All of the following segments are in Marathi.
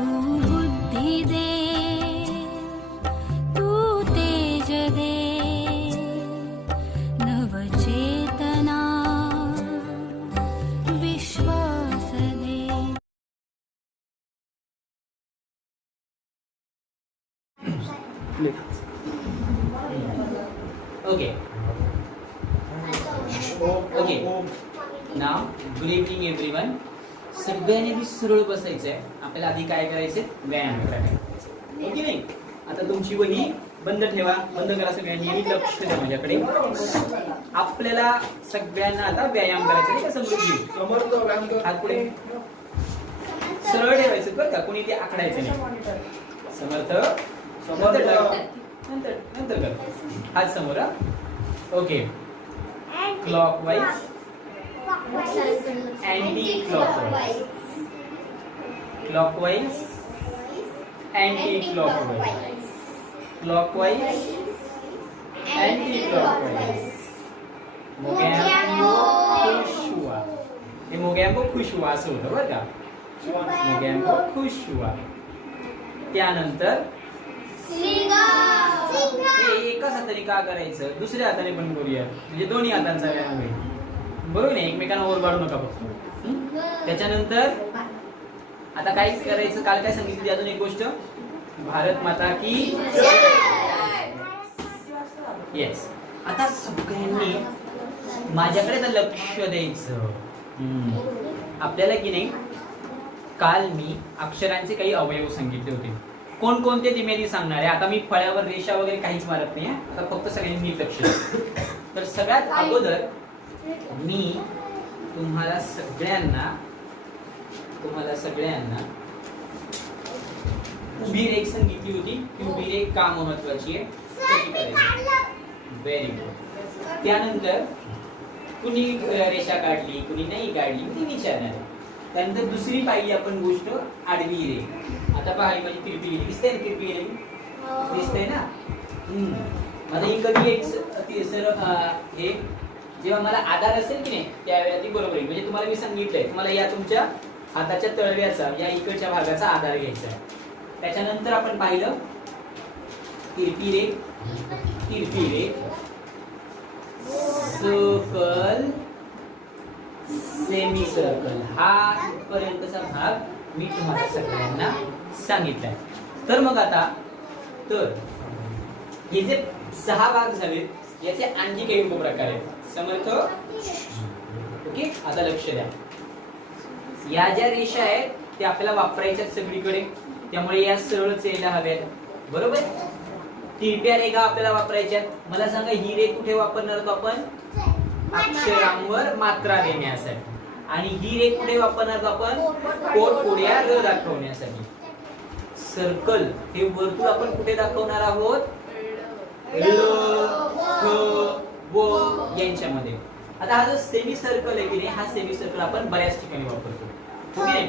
तू बुद्धी दे, तू तेज दे, नवचेतना विश्वास दे. Okay. Okay. Now, good evening everyone. सगळ्यांनी बी सरळ बसायचंय. आपल्याला आधी काय करायचे? व्यायाम करायचे. ओके नाही? आता तुमची वही बंद ठेवा. बंद करा सगळ्यांनी. लक्ष द्या माझ्याकडे. आपल्याला सगळ्यांना आता व्यायाम करायचा आहे का? समर्थ व्यायाम कर. हात पुढे सरळ ठेवायचं बरं का? कोणी ते आखडायचं नाही. समर्थ नंतर कर. हात समोर. Okay. Clockwise, anti clockwise, clockwise, anti clockwise, clockwise, anti clockwise. Mogambo खुश हुआ. हे मोगॅम्बो खुश हुआ असं होतं बरं का? मोगॅम्बो खुश हुआ. त्यानंतर एकाच हाताने का करायचं? दुसऱ्या हाताने पण करूया, म्हणजे दोन्ही हातांचा व्यायाम होईल. बरोबर नाही? एकमेकांना ओर बाळू नका फक्त. त्याच्यानंतर आता काय करायचं? काल काय सांगितली अजून एक गोष्ट? भारत माता की येस. आता सगळ्यांनी माझ्याकडे तर लक्ष द्यायचं. आपल्याला की नाही, काल मी अक्षरांचे काही अवयव सांगितले होते. कोणकोणते ते मी सांगणार आहे. आता मी फळ्यावर रेषा वगैरे काहीच मारत नाही. आता फक्त सगळ्यांनी नीट लक्ष द्या. तर सगळ्यात अगोदर मी तुम्हाला सगळ्यांना उभी रेख सांगितली होती. ती उभी रेख का महत्वाची आहे? कशी करायची? Very good. त्यानंतर कुणी रेषा काढली, कुणी नाही काढली, ती विचारणार. त्यानंतर दुसरी पाहिली आपण गोष्ट, आडवी रेख. आता पहा ही माझी तिरपी गेली. दिसतंय ना तिरपी गेली? दिसतंय ना? आता ही कधी एक हे जेव्हा मला आधार असेल की नाही त्यावेळेला ती बरोबर आहे. म्हणजे तुम्हाला मी सांगितलंय, तुम्हाला या तुमच्या हाताच्या तळव्याचा, या इकडच्या भागाचा आधार घ्यायचा आहे. त्याच्यानंतर आपण पाहिलं तिरपी रेख, तिरपी रेख, सर्कल, सेमी सर्कल. हा पर्यंतचा भाग मी तुम्हाला सगळ्यांना सांगितलाय. तर मग आता हे जे 6 भाग झाले, याचे आणखी काही उपप्रकार आहेत. समर्थ. ओके. आता लक्ष द्या. या ज्या रेषा आहेत त्या आपल्याला वापरायच्या सगळीकडे, त्यामुळे या सरळच यायला हव्यात. बरोबर? तिरप्या रेखा आपल्याला वापरायच्या. मला सांगा, ही रेख कुठे वापरणार आहोत आपण? अक्षरांवर मात्रा देण्यासाठी. आणि ही रेख कुठे वापरणार आपण? पोटफोड्या र दाखवण्यासाठी. सर्कल हे वर्तुळ आपण कुठे दाखवणार आहोत? ल, ख, व यांच्यामध्ये. आता हा जो सेमी सर्कल आहे की नाही, हा सेमी सर्कल आपण बऱ्याच ठिकाणी वापरतो. ठीक आहे?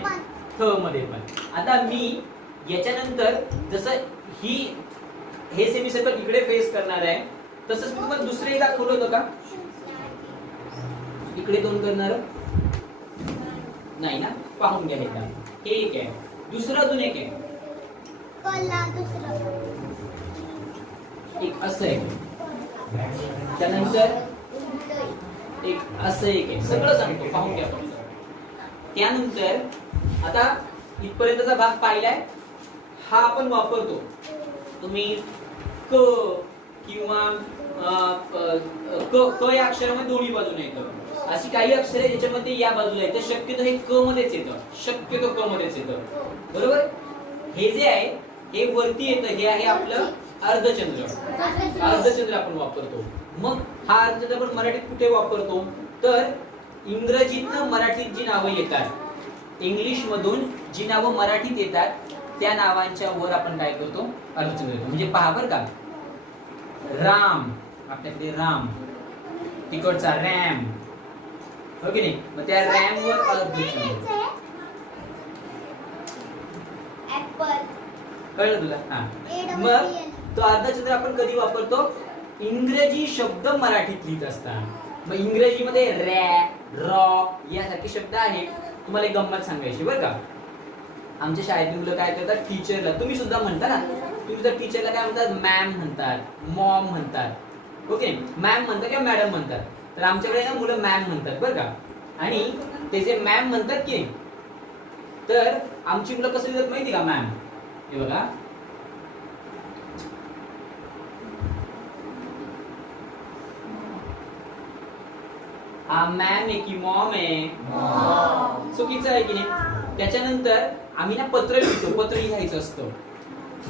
थ मध्ये पण. आता मी याच्यानंतर जसं हे सेमी सर्कल इकडे फेस करणार आहे, तसंच तुम्हाला दुसरे दाखवलं होतं का? इकडे 2 करणार नाही ना? पाहून घ्या एकदा. हे एक आहे, दुसरं अजून एक आहे. एक असं आहे, त्यानंतर एक असं एक आहे. सगळं सांगतो, पाहून घ्या फक्त. त्यानंतर आता इथपर्यंतचा भाग पाहिलाय, हा आपण वापरतो. तुम्ही क किंवा क या अक्षरामध्ये दोन्ही बाजूने येतं. अशी काही अक्षर आहे ज्याच्यामध्ये या बाजूला येतं. शक्यतो हे क मध्येच येतं. शक्यतो क मध्येच येतं. बरोबर? हे जे आहे हे वरती येतं. हे आहे आपलं अर्धचंद्र. अर्धचंद्र आपण वापरतो. मग हा अर्धचंद्र आपण मराठीत कुठे वापरतो? तर इंग्रजीतनं मराठीत जी नावं येतात, इंग्लिश मधून जी नावं मराठीत येतात त्या नावांच्या वर आपण काय करतो? अर्धचंद्र देतो. म्हणजे पहा बरं का, राम, आपल्याकडे राम, तिकडचा रॅम, हो की नाही? मग त्या रॅम वर अर्धचंद्र. कळलं तुला? हा. मग तो अर्धचंद्र आपण कधी वापरतो? इंग्रजी शब्द मराठीत लिहित असतात. मग इंग्रजीमध्ये रॅ, रॉ यासारखे शब्द आहेत. तुम्हाला एक गंमत सांगायची बरं का. आमच्या शाळेतली मुलं काय करतात, टीचरला तुम्ही सुद्धा म्हणता ना, तुम्ही तर टीचरला काय म्हणतात, मॅम म्हणतात, मॉम म्हणतात, ओके, मॅम म्हणतात किंवा मॅडम म्हणतात. तर आमच्याकडे ना मुलं मॅम म्हणतात बरं का. आणि ते जे मॅम म्हणतात की तर आमची मुलं कसं लिहितात माहिती का मॅम, हे बघा, हा मॅम आहे की मॉम आहे, चुकीचं आहे की नाही. त्याच्यानंतर आम्ही ना पत्र लिहितो, पत्र लिहायचं असतं,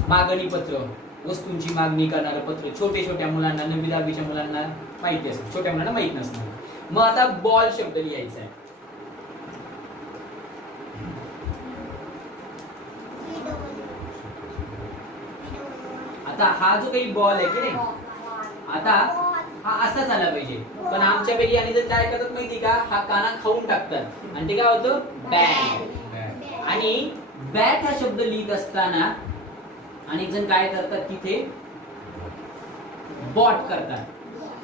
मागणी पत्र, वस्तूंची मागणी करणारं पत्र. छोटे छोट्या मुलांना, 9वी-10वीच्या मुलांना माहिती असतं, छोट्या मुलांना माहित नसणार. मग आता बॉल शब्द लिहायचा आहे. आता हा जो काही बॉल आहे की नाही, आता हा असाच आला पाहिजे. पण आमच्यापैकी आणि जर काय करतात माहिती का, हा काना खाऊन टाकतात आणि ते काय होतं, बॅट. आणि बॅट हा शब्द लिहित असताना अनेक जण काय करतात, तिथे बॉट करतात.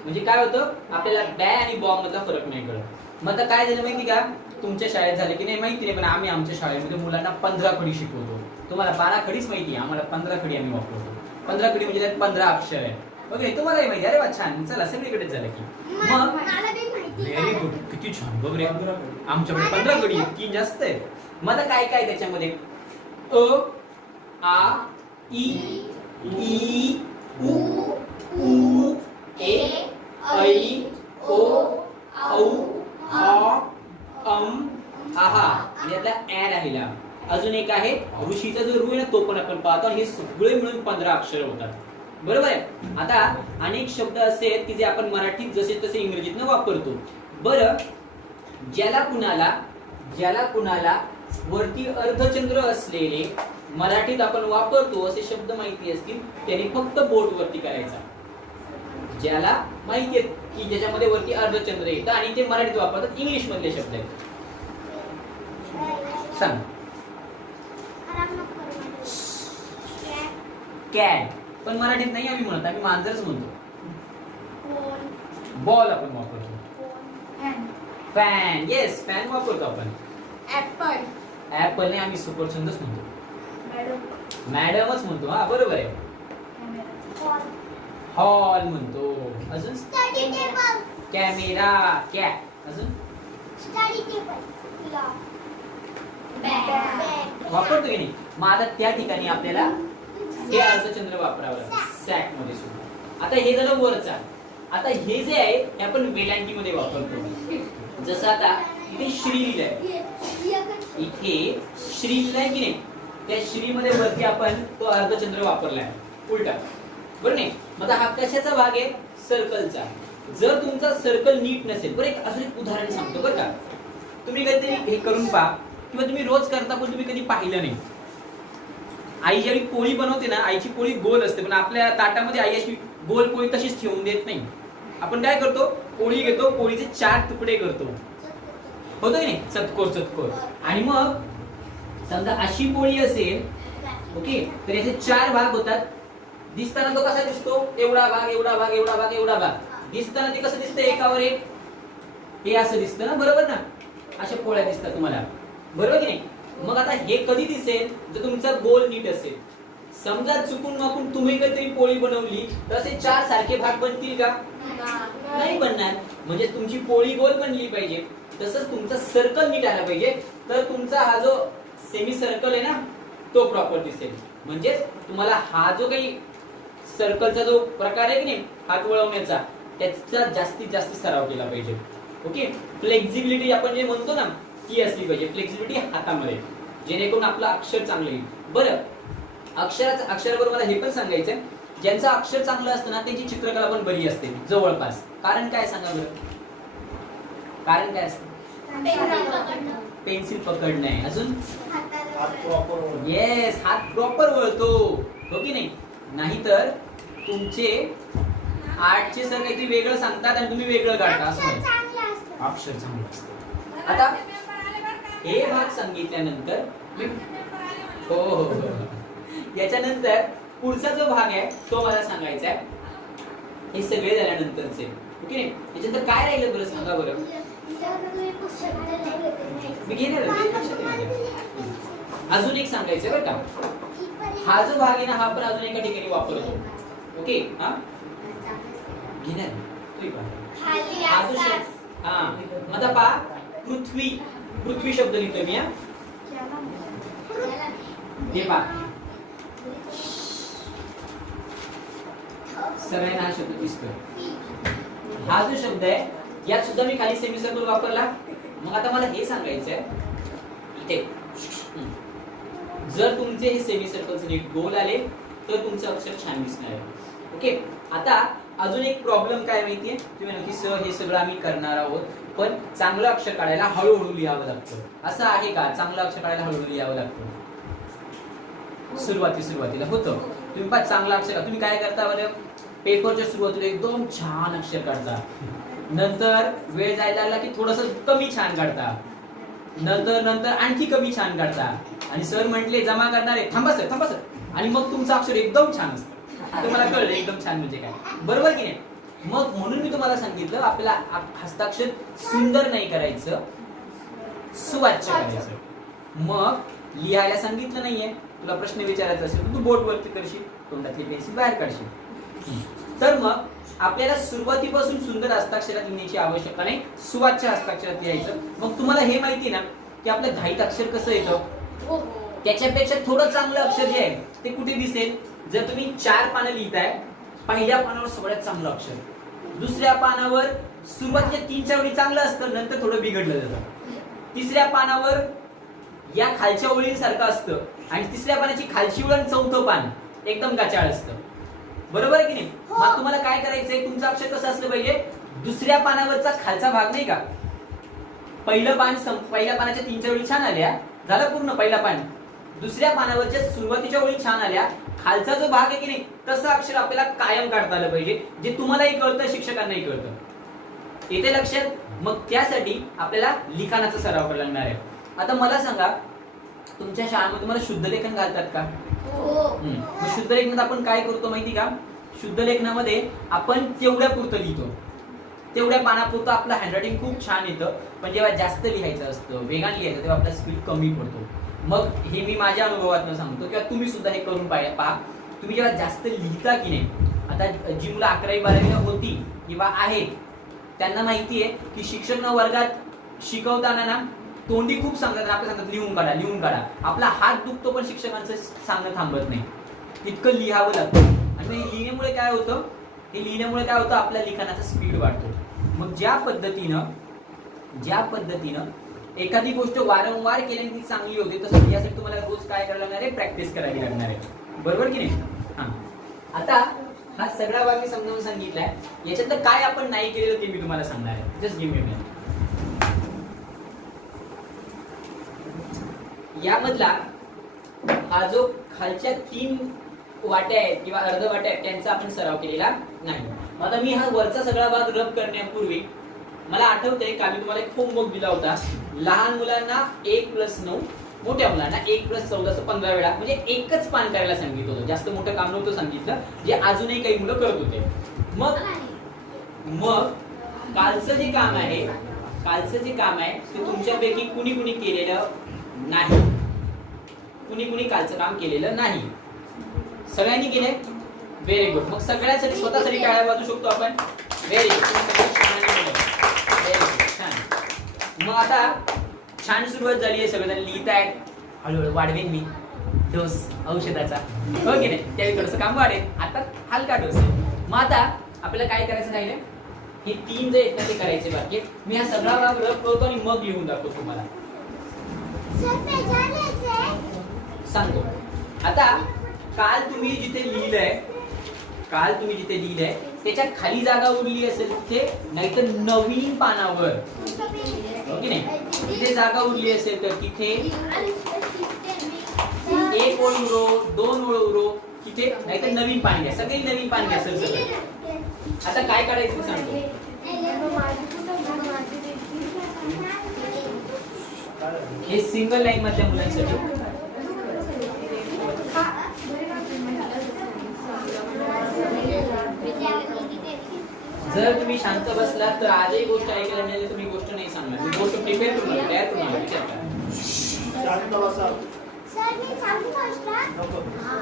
म्हणजे काय होतं, आपल्याला बॅ आणि बॉम्ब मधला फरक नाही कळत. मग आता काय झालं माहिती का, तुमच्या शाळेत झालं की नाही माहिती नाही, पण आम्ही आमच्या शाळेमध्ये मुलांना 15 खडी शिकवतो. तुम्हाला 12 खडीच माहिती आहे, आम्हाला 15 खडी आम्ही वापरतो. 15 खडी म्हणजे त्यात 15 अक्षर आहे. ओके, तुम्हालाही माहिती. अरे वा, छान. चला सगळीकडेच झालं की मग व्हेरी गुड, किती छान. बघ रे, आमच्याकडे 15 खडी की जास्त आहे. मग आता काय काय त्याच्यामध्ये, अ आ इ ई उ ऊ ए ऐ ओ औ आ अम आहा, यातला ऍ राहिला. अजून एक आहे ऋषीचा जो ऋ आहे ना, तो पण आपण पाहतो. हे सगळे मिळून 15 अक्षर होतात, बरोबर आहे. आता अनेक शब्द असे आहेत की जे आपण मराठीत जसे तसे इंग्रजीतनं वापरतो. बरं, ज्याला कुणाला वरती अर्धचंद्र असलेले मराठीत आपण वापरतो असे शब्द माहिती असतील, त्याने फक्त बोट वरती करायचा. ज्याला माहिती आहे की ज्याच्यामध्ये वरती अर्धचंद्र येतं आणि ते मराठीत वापरतात, इंग्लिश मधले शब्द आहेत. सांग. कॅट, पण मराठीत नाही आम्ही म्हणत, आम्ही मांजरच म्हणतो. बॉल आपण वापरतो. फॅन, येस, फॅन वापरतो आपण. ऍपल नाही, आम्ही सफरचंदच म्हणतो. मॅडमच म्हणतो, हा बरोबर आहे. हॉल म्हणतो. अजून कॅमेरा, कॅट. अजून वापरतो की नाही. मग आता त्या ठिकाणी आपल्याला हे अर्धचंद्र वापरावं लागतं सॅक मध्ये सुद्धा. आता हे झालं वरचा. आता हे जे आहे हे आपण वेलांटी मध्ये वापरतो. जसं आता इथे श्री लिहिलंय, इथे श्री लिहिलंय की नाही, त्या श्री मध्ये वरती आपण तो अर्धचंद्र वापरलाय उलटा, बरं नाही. मग हा कशाचा भाग आहे, सर्कलचा. जर तुमचा सर्कल नीट नसेल, बरं एक अजून एक उदाहरण सांगतो बरं का, तुम्ही काहीतरी हे करून पहा किंवा तुम्ही रोज करता पण तुम्ही कधी पाहिलं नाही. आई ज्यावेळी पोळी बनवते ना, आईची पोळी गोल असते, पण आपल्या ताटामध्ये आई अशी गोल पोळी तशीच ठेवून देत नाही. आपण काय करतो, पोळी घेतो, पोळीचे 4 तुकडे करतो, होतं की नाही, चतकोर. आणि मग समजा अशी पोळी असेल, ओके, तर याचे 4 भाग होतात. दिसताना तो कसा दिसतो, एवढा भाग, एवढा भाग, एवढा भाग, एवढा भाग. दिसताना ते कसं दिसतं, एकावर एक हे असं दिसतं ना, बरोबर ना. अशा पोळ्या दिसतात तुम्हाला, बरोबर की नाही. मग आता हे कधी दिसेल, जर तुमचा गोल नीट असेल. समजा चुकून माकून तुम्ही काहीतरी पोळी बनवली तर असे 4 सारखे भाग बनतील का, नाही बनणार. म्हणजे तुमची पोळी गोल बनली पाहिजे, तसंच तुमचा सर्कल नीट आला पाहिजे, तर तुमचा हा जो सेमी सर्कल आहे ना, तो प्रॉपर दिसेल. म्हणजे तुम्हाला हा जो काही सर्कलचा जो प्रकार आहे की नाही, हात वळवण्याचा, त्याचा जास्तीत जास्त सराव केला पाहिजे. ओके, फ्लेक्झिबिलिटी आपण जे म्हणतो ना, ती असली पाहिजे. फ्लेक्झिबिलिटी हातामध्ये, जेणेकरून आपलं अक्षर चांगलं येईल. बरं, अक्षराबरोबर मला हे पण सांगायचंय, ज्यांचं अक्षर चांगलं असतं ना, त्यांची चित्रकला पण बरी असते जवळपास. कारण काय सांगा बरं, कारण काय असतं, पेन्सिल पकडणे. अजून येस, हात प्रॉपर वळतो, हो की नाही. नाहीतर तुमचे आर्टचे सर काहीतरी वेगळं सांगतात आणि तुम्ही वेगळं काढता, असं नाही. अक्षर चांगलं असतं. आता हे भाग सांगितल्यानंतर हो, याच्यानंतर पुढचा जो भाग आहे तो मला सांगायचा आहे. हे सगळे झाल्यानंतरचे, ओके. याच्यानंतर काय राहिलं बरं, सांगा बरं. मी घेणार अजून एक सांगायचं बरं का, हा जो भाग आहे ना हा पण अजून एका ठिकाणी वापरतो. ओके, हा घेणार तुम्ही पहा. हा जो शब्द, हा आता पहा पृथ्वी, पृथ्वी शब्द लिहितो मी. हे पहा सगळ्यांना हा शब्द दिसतोय. हा जो शब्द आहे यात सुद्धा मी खाली सेमी सर्कल वापरला. मग आता मला हे सांगायचं आहे इथे, जर तुमचे हे सेमी सर्कलचे नीट गोल आले तर तुमचं अक्षर छान दिसणार आहे. ओके, आता अजून एक प्रॉब्लेम काय माहितीये, तुम्ही म्हणता की सर हे सगळं आम्ही करणार आहोत पण चांगलं अक्षर काढायला हळूहळू लिहावं लागतं. असं आहे का? चांगलं अक्षर काढायला हळूहळू लिहावं लागतं? सुरुवातीला होतं. तुम्ही पहा चांगलं अक्षर, तुम्ही काय करता बरं, पेपरच्या सुरुवातीला एकदम छान अक्षर काढता, नंतर वेळ जायला लागला की थोडस कमी छान काढता, नंतर आणखी कमी छान काढता, आणि सर म्हटले जमा करणार आहे, थांबा सर, आणि मग तुमचं अक्षर एकदम छान असतं. तुम्हाला कळलं एकदम छान म्हणजे काय, बरोबर की नाही? मग म्हणून मी तुम्हाला सांगितलं आपल्याला हस्ताक्षर सुंदर नाही करायचं, सुवाच्य करायचं. मग लिहायला सांगितलं नाहीये, तुला प्रश्न विचारायचा असेल तर तू बोट वरती करशील, तोंडातली पेन्सिल बाहेर काढशील. तर मग आपल्याला सुरुवातीपासून सुंदर हस्ताक्षरात लिहिण्याची आवश्यकता नाही, सुवाच्य हस्ताक्षरात लिहायचं. मग तुम्हाला हे माहिती ना की आपलं घाईत अक्षर कसं येतं, त्याच्यापेक्षा थोडं चांगलं अक्षर जे आहे ते कुठे दिसेल, जर तुम्ही 4 पानं लिहिताय, पहिल्या पानावर सगळ्यात चांगलं अक्षर, दुसऱ्या पानावर सुरुवातीच्या 3-4 ओळी चांगलं असतं, नंतर थोडं बिघडलं जातं, तिसऱ्या पानावर या खालच्या ओळींसारखं असतं, आणि तिसऱ्या पानाची खालची ओळ आणि चौथं पान एकदम गाचाळ असतं, बरोबर की नाही? मग तुम्हाला काय करायचंय, तुमचं अक्षर कसं असलं पाहिजे, दुसऱ्या पानावरचा खालचा भाग नाही का, पहिल्या पानाच्या 3-4 ओळी छान आल्या, झालं पूर्ण पहिला पान, दुसऱ्या पानावरच्या सुरुवातीच्या ओळी छान आल्या, खालचा जो भाग आहे की नाही तसं अक्षर आपल्याला कायम काढता आलं पाहिजे, जे तुम्हालाही कळतं शिक्षकांनाही कळतं. येते लक्षात? मग त्यासाठी आपल्याला लिखाणाचा सराव करायला लागणार आहे. आता मला सांगा, तुमच्या शाळेमध्ये तुम्हाला शुद्ध लेखन घालतात का? मग शुद्ध लेखनात आपण काय करतो माहिती का, शुद्ध लेखनामध्ये आपण तेवढ्या पुरतं लिहितो, तेवढ्या पानापुरतं आपलं हँडरायटिंग खूप छान येतं, पण जेव्हा जास्त लिहायचं असतं, वेगाने लिहायचं, तेव्हा आपला स्पीड कमी पडतो. मग हे मी माझ्या अनुभवातून सांगतो किंवा तुम्ही सुद्धा हे करून पहा. तुम्ही जेव्हा जास्त लिहिता की नाही, आता जी मुलं 11वी-12वीला होती किंवा आहेत त्यांना माहिती आहे की शिक्षक वर्गात शिकवताना ना तोंडी खूप सांगतात, आपल्या सांगतात लिहून काढा, आपला हात दुखतो पण शिक्षकांचं सांगणं थांबत नाही, इतकं लिहावं लागतं. आणि हे लिहिण्यामुळे काय होतं, आपल्या लिखाणाचा स्पीड वाढतो. मग ज्या पद्धतीनं एखादी गोष्ट वारंवार केल्याने ती चांगली होते, तसं यासाठी तुम्हाला रोज काय करायला लागणार आहे, प्रॅक्टिस करावी लागणार आहे, बरोबर की नाही? हा, आता हा सगळा भाग मी समजावून सांगितलाय, याच्यातलं काय आपण नाही केलेलं ते मी तुम्हाला सांगणार आहे. Just give me a minute. यामधला हा जो खालच्या 3 वाट्या आहेत किंवा अर्ध वाट्या आहेत त्यांचा आपण सराव केलेला नाही. आता मी हा वरचा सगळा भाग रब करण्यापूर्वी मला आठवतंय का मी तुम्हाला एक होमवर्क दिला होता, लहान मुलांना 1+9, मोठ्या मुलांना 1+14 असं 15 वेळा, म्हणजे एकच पान करायला सांगितलं होतं, जास्त मोठं काम नव्हतं सांगितलं, जे अजूनही काही मुलं करत होते. मग कालचं जे काम आहे ते तुमच्यापैकी कुणी केलेलं नाही, कुणी कालचं काम केलेलं नाही, सगळ्यांनी केले, व्हेरी गुड. मग सगळ्यांसाठी स्वतःसाठी टाळ्या वाजवू शकतो आपण, व्हेरी गुड, छान. मग आता छान सुरुवात झाली आहे, सगळेजण लिहित आहेत, हळूहळू वाढवेन मी डोस औषधाचा, हो की नाही, त्यावेळी थोडंसं काम वाढेल, आता हलका डोस आहे. मग आता आपल्याला काय करायचं राहिले, हे 3 जे आहेत ना ते करायचे बाकी. मी हा सगळा भाग रब करतो आणि मग लिहून दाखवतो तुम्हाला, सांगतो. आता काल तुम्ही जिथे लिहिलंय त्याच्या खाली जागा उरली असेल तिथे, नाहीतर नवीन पानावर, ओके नाही, तिथे जागा उरली असेल तर तिथे 1 ओळ उरो, 2 ओळ उरो, तिथे नाहीतर नवीन पान घ्या, सगळे नवीन पान घ्या सर. आता काय करायचं सांगतो. हे सिंगल लाईन मधल्या मुलांसाठी, जर तुम्ही शांत बसलात तर आजही गोष्ट ऐकायला मिळाली, तुम्ही गोष्ट नाही सांगणार, मी गोष्ट प्रिपेअर करून तयार करून विचार करा.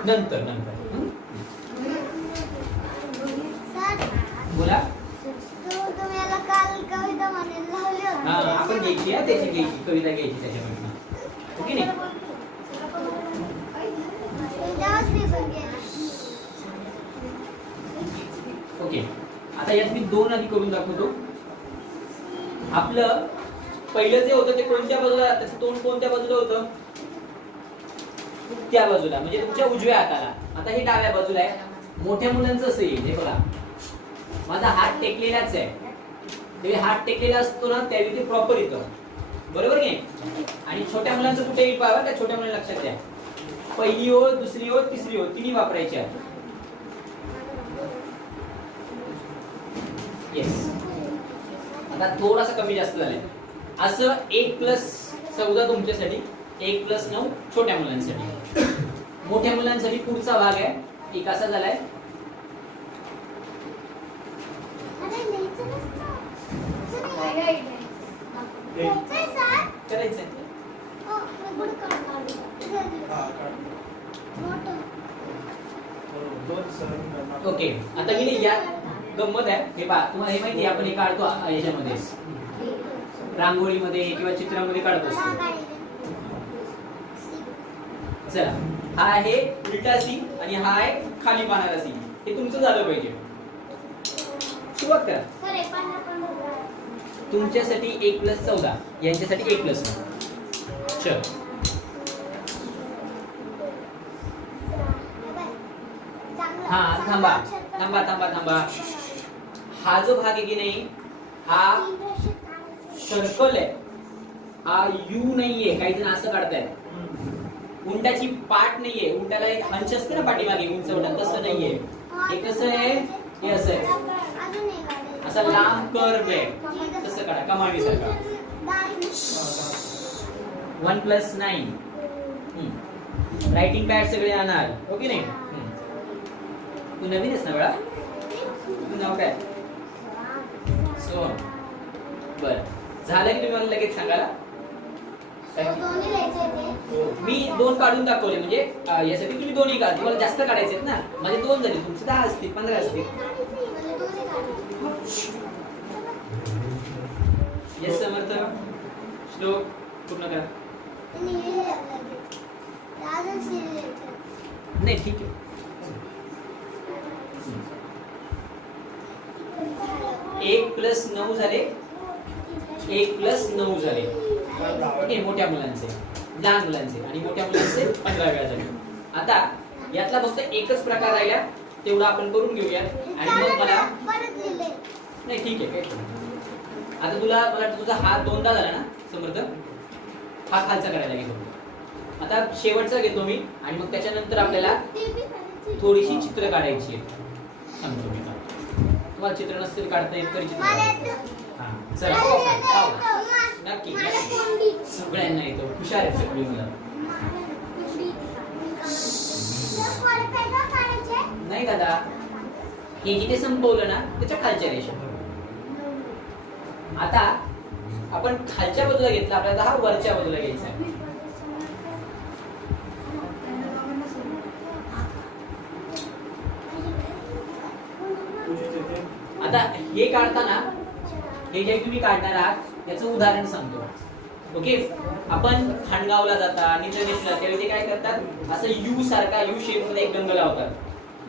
नंतर नंतर बोला. हा आपण घ्यायची आहे त्याची घ्यायची कविता घ्यायची त्याच्यामध्ये ओके नाही. ओके आता यात मी दोन आधी करून दाखवतो. आपलं पहिलं जे होतं ते कोणत्या बाजूला त्याचं तोंड कोणत्या बाजूला होतं त्या बाजूला म्हणजे तुमच्या उजव्या हाताला. आता हे डाव्या बाजूला आहे. मोठ्या मुलांचं असं येईल हे बघा माझा हात टेकलेलाच आहे. तेव्हा हात टेकलेला असतो ना त्यावेळी ते प्रॉपर येतं बरोबर की. आणि छोट्या मुलांचं कुठे येईल पाहा का. छोट्या मुलांना लक्षात द्या पहिली ओळ दुसरी ओळ तिसरी ओळ तिन्ही वापरायची आहे. येस आता थोडासा कमी जास्त झालंय. असं 1+14 तुमच्यासाठी 1+9 छोट्या मुलांसाठी. मोठ्या मुलांसाठी पुढचा भाग आहे एक असा झालाय. करायचंय ओके. आता मी या गंमत आहे हे पहा तुम्हाला हे माहिती आहे आपण हे काढतो याच्यामध्ये रांगोळीमध्ये किंवा चित्रामध्ये काढत असतो. चला हा आहे उलटा सी आणि हा आहे खाली पाहणारा सी. हे तुमचं झालं पाहिजे. सुरुवात करा. तुमच्यासाठी 1+14 यांच्यासाठी 1+9. चल हा थांबा थांबा थांबा थांबा. हा जो भाग आहे की नाही हा सर्कल आहे. हा यू नाहीये. काही जण असं काढतायत. उंटाची पाठ नाहीये. उंटाला एक हंच असते ना पाठीमागे उंचवटा तसं नाहीये. हे कसं आहे हे असं आहे असा लांब कर्व आहे तसं काढा कमांडी सारखा. 1+9 रायटिंग पॅड सगळे आणणार ओके नाही. तू नवीनच ना बेळा तू नाव काय सोहम. बर झालं की तुम्ही मला लगेच सांगायला. मी 2 काढून दाखवले म्हणजे यासाठी तुम्ही 2ही काढा. तुम्हाला जास्त काढायचे ना. माझे 2 झाले तुमचे 10 असतील 15 असतील. येस समर्थ श्लोक पूर्ण करा. नाही ठीक आहे. 1+9 झाले 1+9 झाले ओके. मोठ्या मुलांचे लहान मुलांचे आणि मोठ्या मुलांचे 15 वेळा झाले. आता यातला फक्त एकच प्रकार राहिला तेवढा आपण करून घेऊया आणि मग मला नाही ठीक आहे. आता तुला मला तुझा हात 2दा झाला ना समर्थ. हा खालचा करायला घेतो. आता शेवटचा घेतो मी आणि मग त्याच्यानंतर आपल्याला थोडीशी चित्र काढायची आहे. सांगतो मी तुम्हाला चित्र नसतील काढता येत तरी चित्र हा चला नक्की सगळ्यांना येतो. हुशार आहेत सगळी मुलं. नाही दादा हे जिथे संपवलं ना त्याच्या खालच्या रेषा. आता आपण खालच्या बाजूला घेतला आपल्याला हा वरच्या बाजूला घ्यायचा. आता हे काढताना हे जे तुम्ही काढणार आहात याचं उदाहरण सांगतो ओके. आपण खांडगावला जाता निसर्गेशला त्यावेळी ते काय करतात असं यू सारखा यू शेप मध्ये एक गंध लावतात.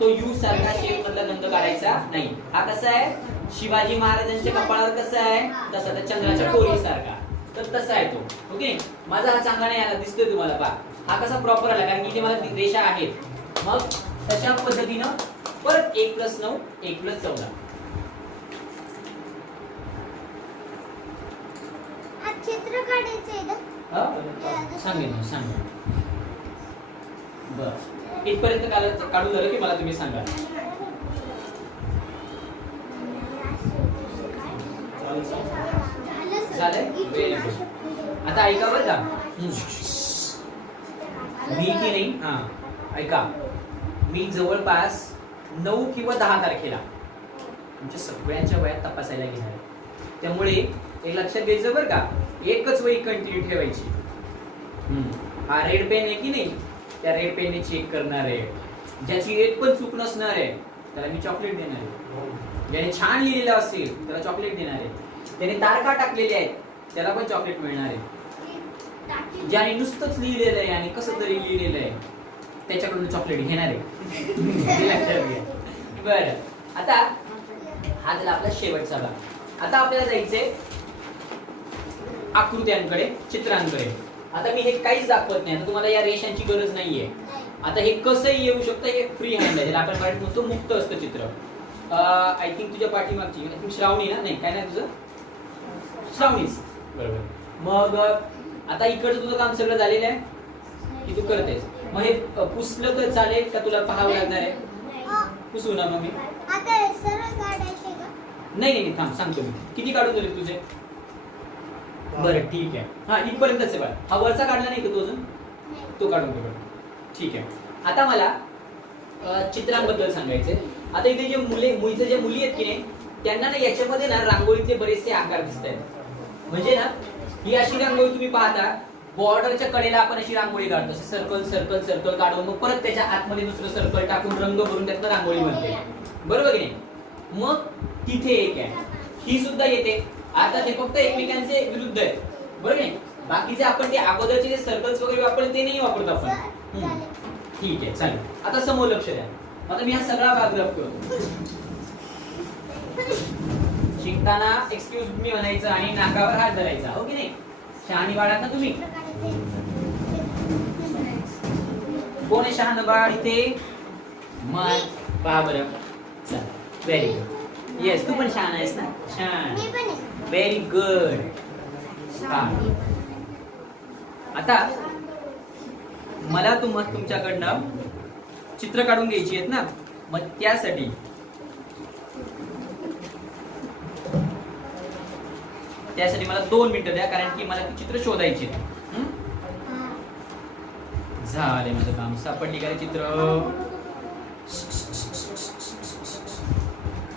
तो यू सारखा शेप मधला गंध काढायचा नाही. हा कसा आहे शिवाजी महाराजांच्या कपाळावर कसा आहे तसा त्या चंद्राच्या कोरी सारखा तर तसा आहे तो ओके. माझा हा चांगला नाही आला दिसतोय तुम्हाला पहा. हा कसा प्रॉपर आला कारण की इथे मला रेषा आहेत. मग तशा पद्धतीनं परत 1+9 1+14 चित्र काढायचंय ना. सांगेन सांगेन. बर इथपर्यंत काढून झालं की मला तुम्ही सांगा. झालंय व्हेरी गुड. आता ऐका बरं का मी की नाही हा ऐका मी जवळपास 9 किंवा 10 तारखेला तुमच्या सगळ्यांच्या वयात तपासायला घेणार आहे. त्यामुळे एक लक्षात घ्यायचं बरं का एकच वही कंटिन्यू ठेवायची. हा रेड पेन आहे की नाही त्या रेपेने चेक करणार आहे, ज्याची एक पण चूक नसणार आहे त्याला मी चॉकलेट देणार आहे, ज्याने छान लिहिलेलं असेल त्याला चॉकलेट देणार आहे, त्याने तारखा टाकलेल्या आहेत त्याला पण चॉकलेट मिळणार आहे, ज्याने नुसतंच लिहिलेलं आहे आणि कसं तरी लिहिलेलं आहे त्याच्याकडून चॉकलेट घेणार आहे. बरं, आता हा झाला आपला शेवटचा भाग. आता आपल्याला जायचंय आकृत्यांकडे, चित्रांकडे. आता मी हे काहीच दाखवत नाही, आता तुम्हाला या रेषांची गरज नाहीये. आता हे कसंही येऊ शकतं, हे फ्री हँड आहे, आपण मराठीत म्हणतो मुक्त असतं चित्र. आय थिंक तुझ्या पाठीमागची श्रावणी ना, नाही काय नाही तुझं, श्रावणीच बरोबर. मग आता इकडचं तुझं काम सगळं झालेलं आहे की तू करतेस, मग हे पुसलं तर चालेल का तुला पाहावं लागणार आहे? पुसू ना मग मी. आता सरळ काढायचे का? नाही नाही थांब, सांगतो मी किती काढून दिले तुझे. बरं ठीक आहे, हा इथपर्यंतच आहे. बघा हा वरचा काढला नाही का तो अजून, तो काढून ठेव. ठीक आहे, आता मला चित्रांबद्दल सांगायचंय. आता इथे जे जे मुली आहेत की नाही, त्यांना ना याच्यामध्ये ना रांगोळीचे बरेचसे आकार दिसत आहेत. म्हणजे ना ही अशी रांगोळी तुम्ही पाहता, बॉर्डरच्या कडेला आपण अशी रांगोळी काढतो, सर्कल सर्कल सर्कल काढून मग परत त्याच्या आतमध्ये दुसरं सर्कल टाकून रंग भरून त्यातनं रांगोळी बनते, बरोबर की नाही? मग तिथे एक आहे, ही सुद्धा येते. आता ते फक्त एकमेकांचे विरुद्ध आहे, बरोबर की नाही? बाकीचे आपण ते अगोदरचे जे सर्कल्स वगैरे वापरले ते नाही वापरत आपण. ठीक आहे चालेल. आता समोर लक्ष द्या. आता मी हा सगळा भाग रफ करतो. शिंकताना एक्सक्यूज मी म्हणायचं आणि नाकावर हात धरायचा, हो की नाही? शहाणी बाळात ना तुम्ही. कोण आहे शहाण बाळ इथे? मग पहा बरं. चल व्हेरी गुड. येस तू पण छान आहेस ना, छान, मी पण आहे. Very good. आता मला तुमच्याकडनं चित्र काढून घ्यायची आहेत ना, मग त्यासाठी मला 2 मिनिटं द्या, कारण की मला ती चित्र शोधायची आहेत. झाले माझं काम, सापडली काय चित्र?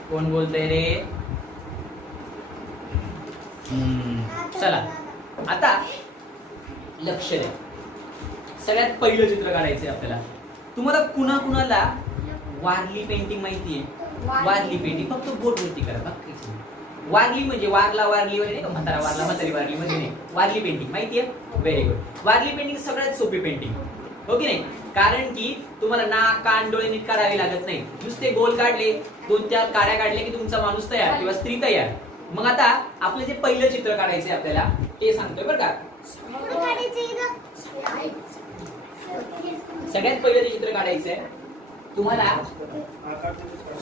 कोण बोलतंय रे? चला आता लक्ष द्या. सगळ्यात पहिलं चित्र काढायचंय आपल्याला. तुम्हाला कुणाला वारली पेंटिंग माहितीये? वारली पेंटिंग फक्त बोट वरती करा, बाकीच नाही. वारली म्हणजे वारला वारली वगैरे नाही का, म्हातारा वारला म्हातारी वारली म्हणजे नाही. वारली पेंटिंग माहितीये? Very good. वारली पेंटिंग सगळ्यात सोपी पेंटिंग, हो की नाही? कारण की तुम्हाला नाक कान डोळे नीट काढावे लागत नाही, नुसते गोल काढले, 2-4 काड्या काढले की तुमचा माणूस तयार किंवा स्त्री तयार. मग आता आपलं जे पहिलं चित्र काढायचंय आपल्याला ते सांगतोय बरं का. सगळ्यात पहिलं जे चित्र काढायचंय तुम्हाला,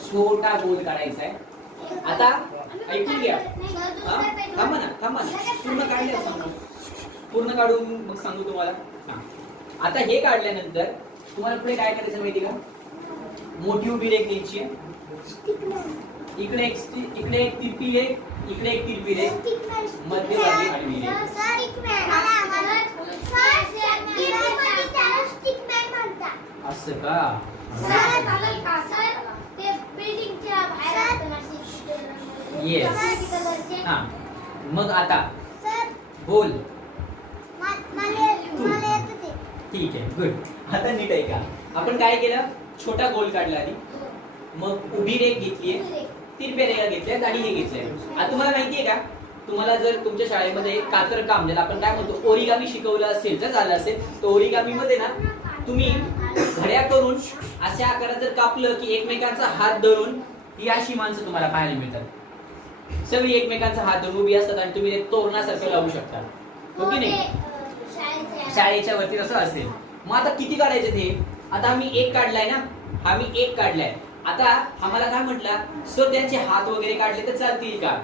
छोटा गोल काढायचा आहे. आता ऐकून घ्या, थांबा ना पूर्ण काढलं सांगू, पूर्ण काढून मग सांगू तुम्हाला. आता हे काढल्यानंतर तुम्हाला पुढे काय करायचं माहिती का? मोठी उभी रेख घ्यायची आहे, इकडे एक तिरपी रेख, इकडे एक तिरपी रेख, मध्यभागी आडवी रेख. असं का? येस. हा मग आता बोल. ठीक आहे, गुड. आता नीट आहे का? आपण काय केलं? छोटा गोल काढला आधी, मग उभी रेख घेतलीये, तिरप्या रेखा घेतल्यात आणि हे घेतलंय. आता तुम्हाला माहितीये का, तुम्हाला जर तुमच्या शाळेमध्ये कातर काम ज्याला आपण काय म्हणतो ओरिगामी शिकवलं असेल, जर झालं असेल तर ओरिगामी मध्ये ना तुम्ही घड्या करून अशा आकारात जर कापलं की एकमेकांचा हात धरून ही अशी माणसं तुम्हाला पाहायला मिळतात. सगळी एकमेकांचा हात धरून उभी असतात आणि तुम्ही ते तोरणासारखं लावू शकता, हो की नाही? शाळेच्या वरती असं असेल. मग आता किती काढायचे ते? आता आम्ही एक काढलाय ना, हा मी एक काढलाय. आता आम्हाला काय म्हटला सर, त्यांचे हात वगैरे काढले तर चालतील का?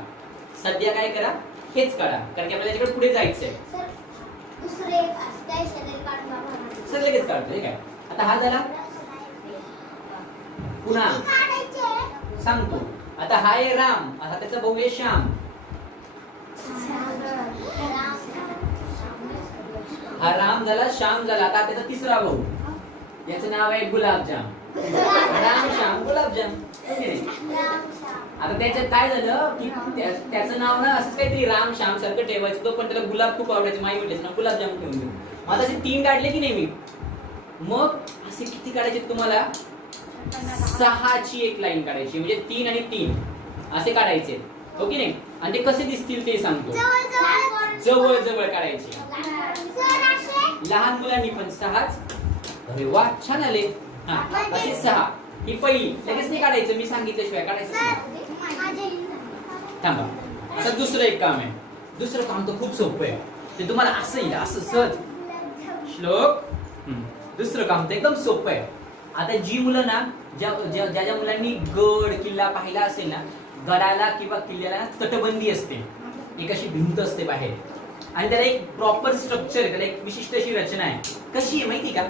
सध्या काय करा, हेच काढा, कारण की आपल्याला त्याच्याकडे पुढे जायचंय. सर लगेच काढतोय काय? आता हा झाला, पुन्हा सांगतो. आता हा आहे राम, आता त्याचा भाऊ आहे श्याम. हा राम झाला, श्याम झाला. आता त्याचा तिसरा भाऊ, याचं नाव आहे गुलाबजाम. राम श्याम गुलाबजाम. आता त्याच्यात काय झालं की त्याचं नाव ना असं काहीतरी राम श्याम सारखं ठेवायचं, तो पण त्याला गुलाब खूप आवडायचं, माई म्हटलं ना गुलाबजाम ठेवून देऊ. मग आता 3 काढले की नाही मी? मग असे किती काढायचे तुम्हाला? 6ची एक लाईन काढायची, म्हणजे 3 आणि 3 असे काढायचे, हो की नाही? आणि ते कसे दिसतील ते सांगतो. जवळ जवळ काढायचे. लहान मुलांनी पण 6च. अरे वा, छान आले. हा, असे 6. ही पहिली. लगेच नाही काढायचं, मी सांगितल्याशिवाय काढायचं नाही. थांबा. आता दुसरं एक काम आहे. दुसरं काम तर खूप सोपं आहे. ते तुम्हाला असं येईल, असं सहज. श्लोक. दुसरं काम तर एकदम सोपं आहे. आता जी मुलं ना, ज्या मुलांनी गड किल्ला पाहिला असेल ना, गडाला किंवा किल्ल्याला तटबंदी असते, एक अशी भिंत असते बाहेर, आणि त्याला एक प्रॉपर स्ट्रक्चर आहे, त्याला एक विशिष्ट अशी रचना आहे. कशी आहे माहिती का?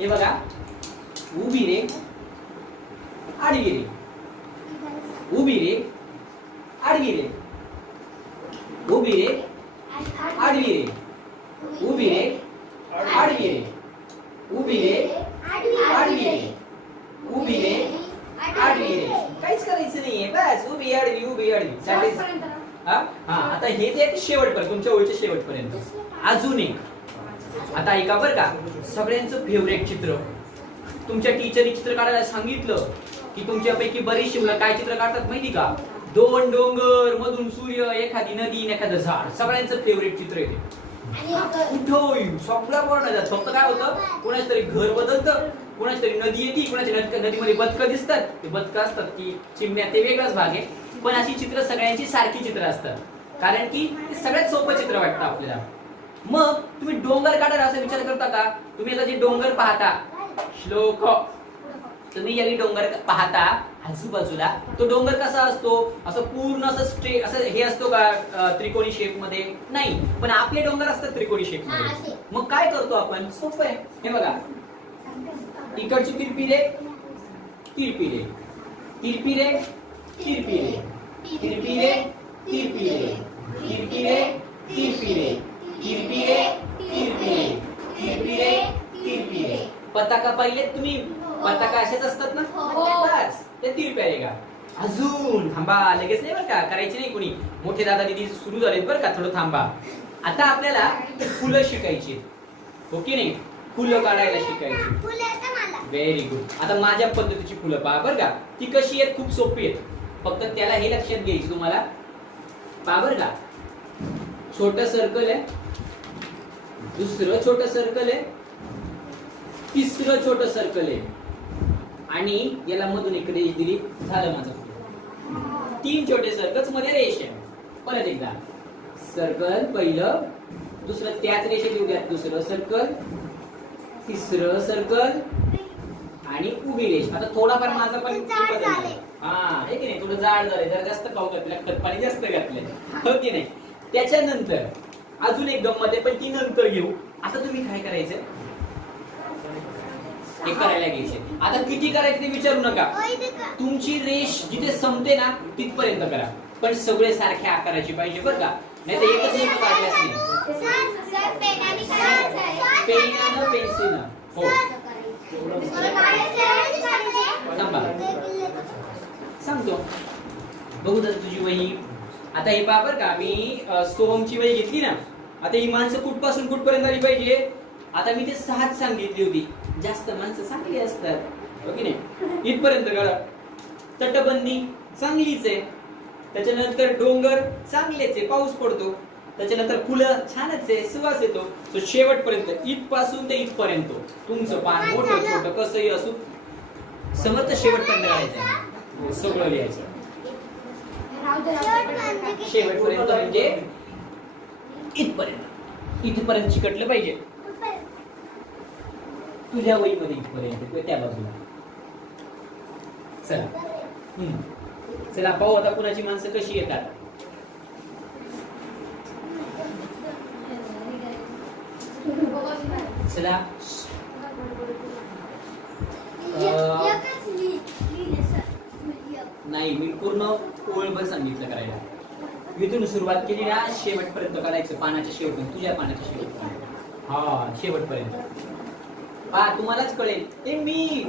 हे बघा, उभी रे, आडवी रे, उभी रे, आडवी रे, उभी रे, आडवी रे, उभी रे, आडवी रे, उभी रे, आडवी रे, उभी रे, आडवी रे. काहीच करायचं नाहीये, बस उभी आडवी उभी आडवी. हा, आता हे जे शेवटपर्यंत, तुमच्या ओळीच्या शेवटपर्यंत. अजून एक, आता ऐका बरं का, सगळ्यांचं फेवरेट चित्र. तुमच्या टीचरनी चित्र काढायला सांगितलं की तुमच्यापैकी बरीचशी मुलं काय चित्र काढतात माहिती का? 2 डोंगर, मधून सूर्य, एखादी नदी, एखादं झाड. सगळ्यांचं फेवरेट चित्र आहे ते. कुठं सगळं बनवतात. फक्त काय होतं, कोणाच तरी घर बदलतं, कोणाची तरी नदी येते, कोणाच्या नदीमध्ये बदकं दिसतात, ते बदकं असतात की चिमण्या, ते वेगळाच भाग आहे. पण अशी चित्र सगळ्यांची सारखी चित्र असतात, कारण की ते सगळ्यात सोपं चित्र वाटतं आपल्याला. मग तुम्ही डोंगर काढायला असा विचार करता का? तुम्ही आता जे डोंगर पाहता, श्लोक, तुम्ही ज्यावेळी डोंगर पाहता आजूबाजूला, तो डोंगर कसा असतो? असं पूर्ण असं स्ट्रेट, असं हे असतो का त्रिकोणी शेप मध्ये? नाही. पण आपले डोंगर असतात त्रिकोणी शेप मध्ये. मग काय करतो आपण? सोपं आहे. हे बघा, इकडची तिरपिरे, तिरपिरे, तिरपिरे, तिरपिरे, तिरपिरे, तिरपिरे, तिरपिरे, तिरपिरे, तिरपिरे, तिरपिरे, तिरपिरे, तिरपिरे. पताका पाहिले तुम्ही? पताका असेच असतात ना, बस ते तिरप्यारे का. अजून थांबा, लगेच नाही बरं का, करायची नाही कोणी. मोठे दादा दिदी सुरू झालेत बरं का, थोडं थांबा. आता आपल्याला फुलं शिकायची, हो की नाही? फुलं काढायला शिकायची. Very good. आता माझ्या पद्धतीची फुलं पहा बरं का. ती कशी आहेत? खूप सोपी आहेत. फक्त त्याला हे लक्षात घ्यायची तुम्हाला. पहा बरं का, छोटं सर्कल आहे, दुसरं छोटं सर्कल आहे, तिसरं छोटं सर्कल आहे, आणि याला मधून एक रेष दिली, झालं माझं. 3 छोटे सर्कल्स मध्ये रेष आहे. परत एकदा, सर्कल पहिलं, दुसरं त्याच रेषेत येऊ द्या, दुसरं सर्कल, तिसरं सर्कल, आणि उभी रेष. आता थोडाफार माझा पण हा, हे की नाही, थोडं जाड झालंय, जरा जास्त पाव घातलं, खतपाणी जास्त घातलंय, हो की नाही? त्याच्यानंतर अजून एक गंमत आहे, पण ती नंतर घेऊ. आता तुम्ही काय करायचं? हे करायला घ्यायचे. आता किती करायचे ते विचारू नका. तुमची रेष जिथे संपते ना, तिथपर्यंत करा. पण सगळे सारख्या आकाराची पाहिजे बरं का, नाही तर एकच एक काढल्याच नाही. पेनानं, पेन्सिलनं. हो, थांबा सांगतो. बघू तर तुझी वही. आता हे पहा बरं का, मी सोहमची वही घेतली ना. आता ही माणसं कुठपासून कुठपर्यंत आली पाहिजे? आता मी ते 6च सांगितली होती. जास्त माणसं चांगली असतात, हो की नाही? इथपर्यंत करा. तटबंदी चांगलीच आहे. त्याच्यानंतर डोंगर चांगलेच आहे, पाऊस पडतो. त्याच्यानंतर फुलं छानच आहे, सुवास येतो. तो शेवटपर्यंत, इथपासून ते इथपर्यंत तुमचं पान मोठं छोटं कसंही असू, समर्थ शेवटपर्यंत काढायचं, सगळं लिहायचं. शेवटपर्यंत म्हणजे इथपर्यंत, इथपर्यंत चिकटलं पाहिजे. तुझ्या वहीमध्ये इथपर्यंत, त्या बाजूला. चला चला पाहू आता कुणाची माणसं कशी येतात. चला, नाही, मी पूर्ण ओळभर सांगितलं करायला. इथून सुरुवात केली ना, शेवटपर्यंत करायचं, पानाच्या शेवटपर्यंत, तुझ्या पानाच्या शेवटपर्यंत. हा, शेवटपर्यंत. पहा, तुम्हालाच कळेल. ते मी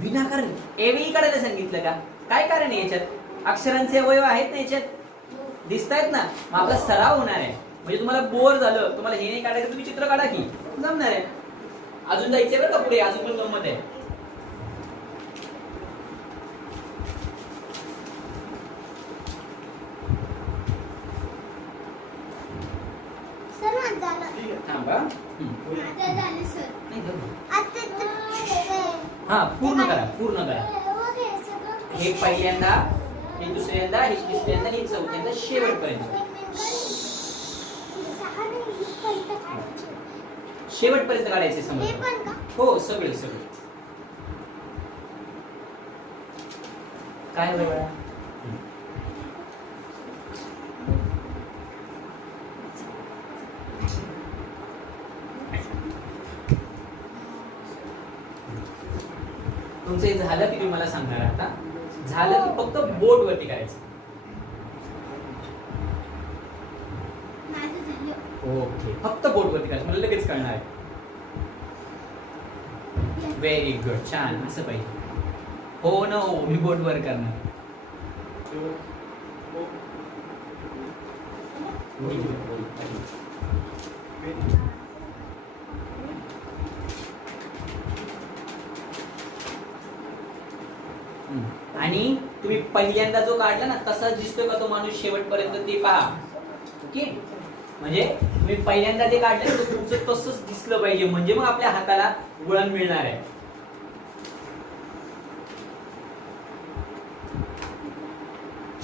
विनाकारण एवढी काढायला सांगितलं का? काय कारण आहे याच्यात? अक्षरांचे अवयव आहेत ना याच्यात, दिसतायत ना. मग आपला सराव होणार आहे. म्हणजे तुम्हाला बोर झालं, तुम्हाला हे नाही काढायचं, तुम्ही चित्र काढा की जमणार आहे. अजून जायचंय बरं का पुढे, अजून पण गंमत आहे. सर माझं झालं. थांबा. माझं झालं सर. नाही गं. आता हा पूर्ण करा, पूर्ण करा. ओके, सगळं. हे पहिल्यांदा, हे दुसऱ्यांदा, हे तिसऱ्यांदा, हे चौथ्यांदा, शेवटपर्यंत. शेवटपर्यंत काढायचे हे समज. पण का? हो सगळे सगळे. काय बघा. तुमचं हे झालं की तुम्ही मला सांगणार आता. झालं की फक्त बोट वरती करायचं. माझं झालं. ओके, फक्त बोट वरती करायचं, मला लगेच कळणार आहे. व्हेरी गुड, छान, असं पाहिजे. हो ना, हो मी बोट वर करणार. आणि तुम्ही पहिल्यांदा जो काढला ना तसाच दिसतोय का तो माणूस शेवटपर्यंत ते पहा. ओके, म्हणजे तुम्ही पहिल्यांदा जे काढलं तर तुमचं तसंच दिसलं पाहिजे, म्हणजे मग आपल्या हाताला वळण मिळणार आहे.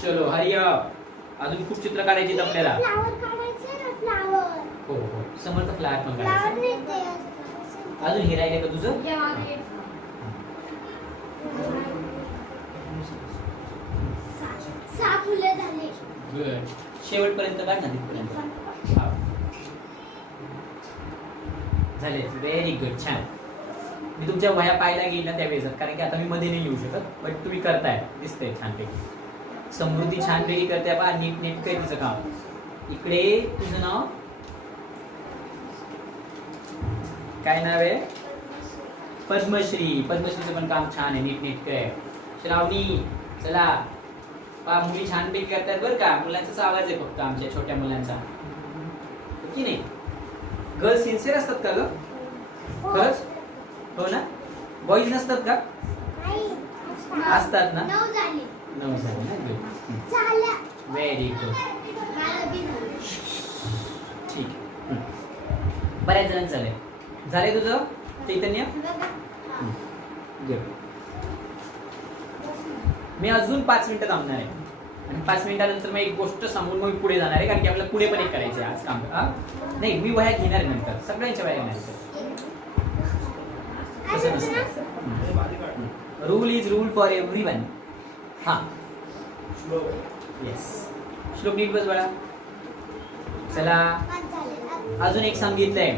चलो हरी अप. अजून खूप चित्र काढायची आपल्याला. फ्लावर काढायचं ना, फ्लावर. हो हो, समर्थ फ्लावर पण फ्लावर काढायचं. नाही ते असं. अजून हे राहिले का तुझं? सहा फुलं झाले. गुड. शेवटपर्यंत काढ ना तिथपर्यंत. हा. झाले, व्हेरी गुड, छान. मी तुमच्या वह्या पाहायला गेली ना त्यावेळेस, कारण की आता मी मध्ये नाही येऊ शकत, बट तुम्ही करताय, दिसतंय छानपैकी. समृद्धी छानपैकी करते बा, नीट नेटकं तिचं काम. इकडे तुझं नाव काय नाव आहे? पद्मश्री. पद्मश्रीचं पण काम छान आहे, नीट नेटकं आहे. श्रावणी, चला पा, मुली छानपैकी करतात बरं का. मुलांचाच आवाज आहे फक्त, आमच्या छोट्या मुलांचा, की नाही? गर्ल्स सिन्सिअर असतात का ग? खरंच? हो ना? बॉईज नसतात का? नाही. असतात ना? 9 झाले. 9 झाले ना. गुड, झाल्या. व्हेरी गुड, मला बी झालं. ठीक आहे. बऱ्याच जणांचं झालंय. झालंय तुझं चैतन्य? बघा. गुड. मी अजून 5 मिनिटं थांबणार आहे आणि 5 मिनिटानंतर मग एक गोष्ट सांगून मग पुढे जाणार आहे, कारण की आपल्याला पुढे पण एक करायचं आहे आज काम. नाही, मी वह्या घेणार आहे नंतर, सगळ्यांच्या वह्या घेणार आहे. तसं नसतं. Rule is rule for everyone. हा, येस. श्लोक नीट बस बाळा. चला, 5 झाले. अजून एक सांगितलंय,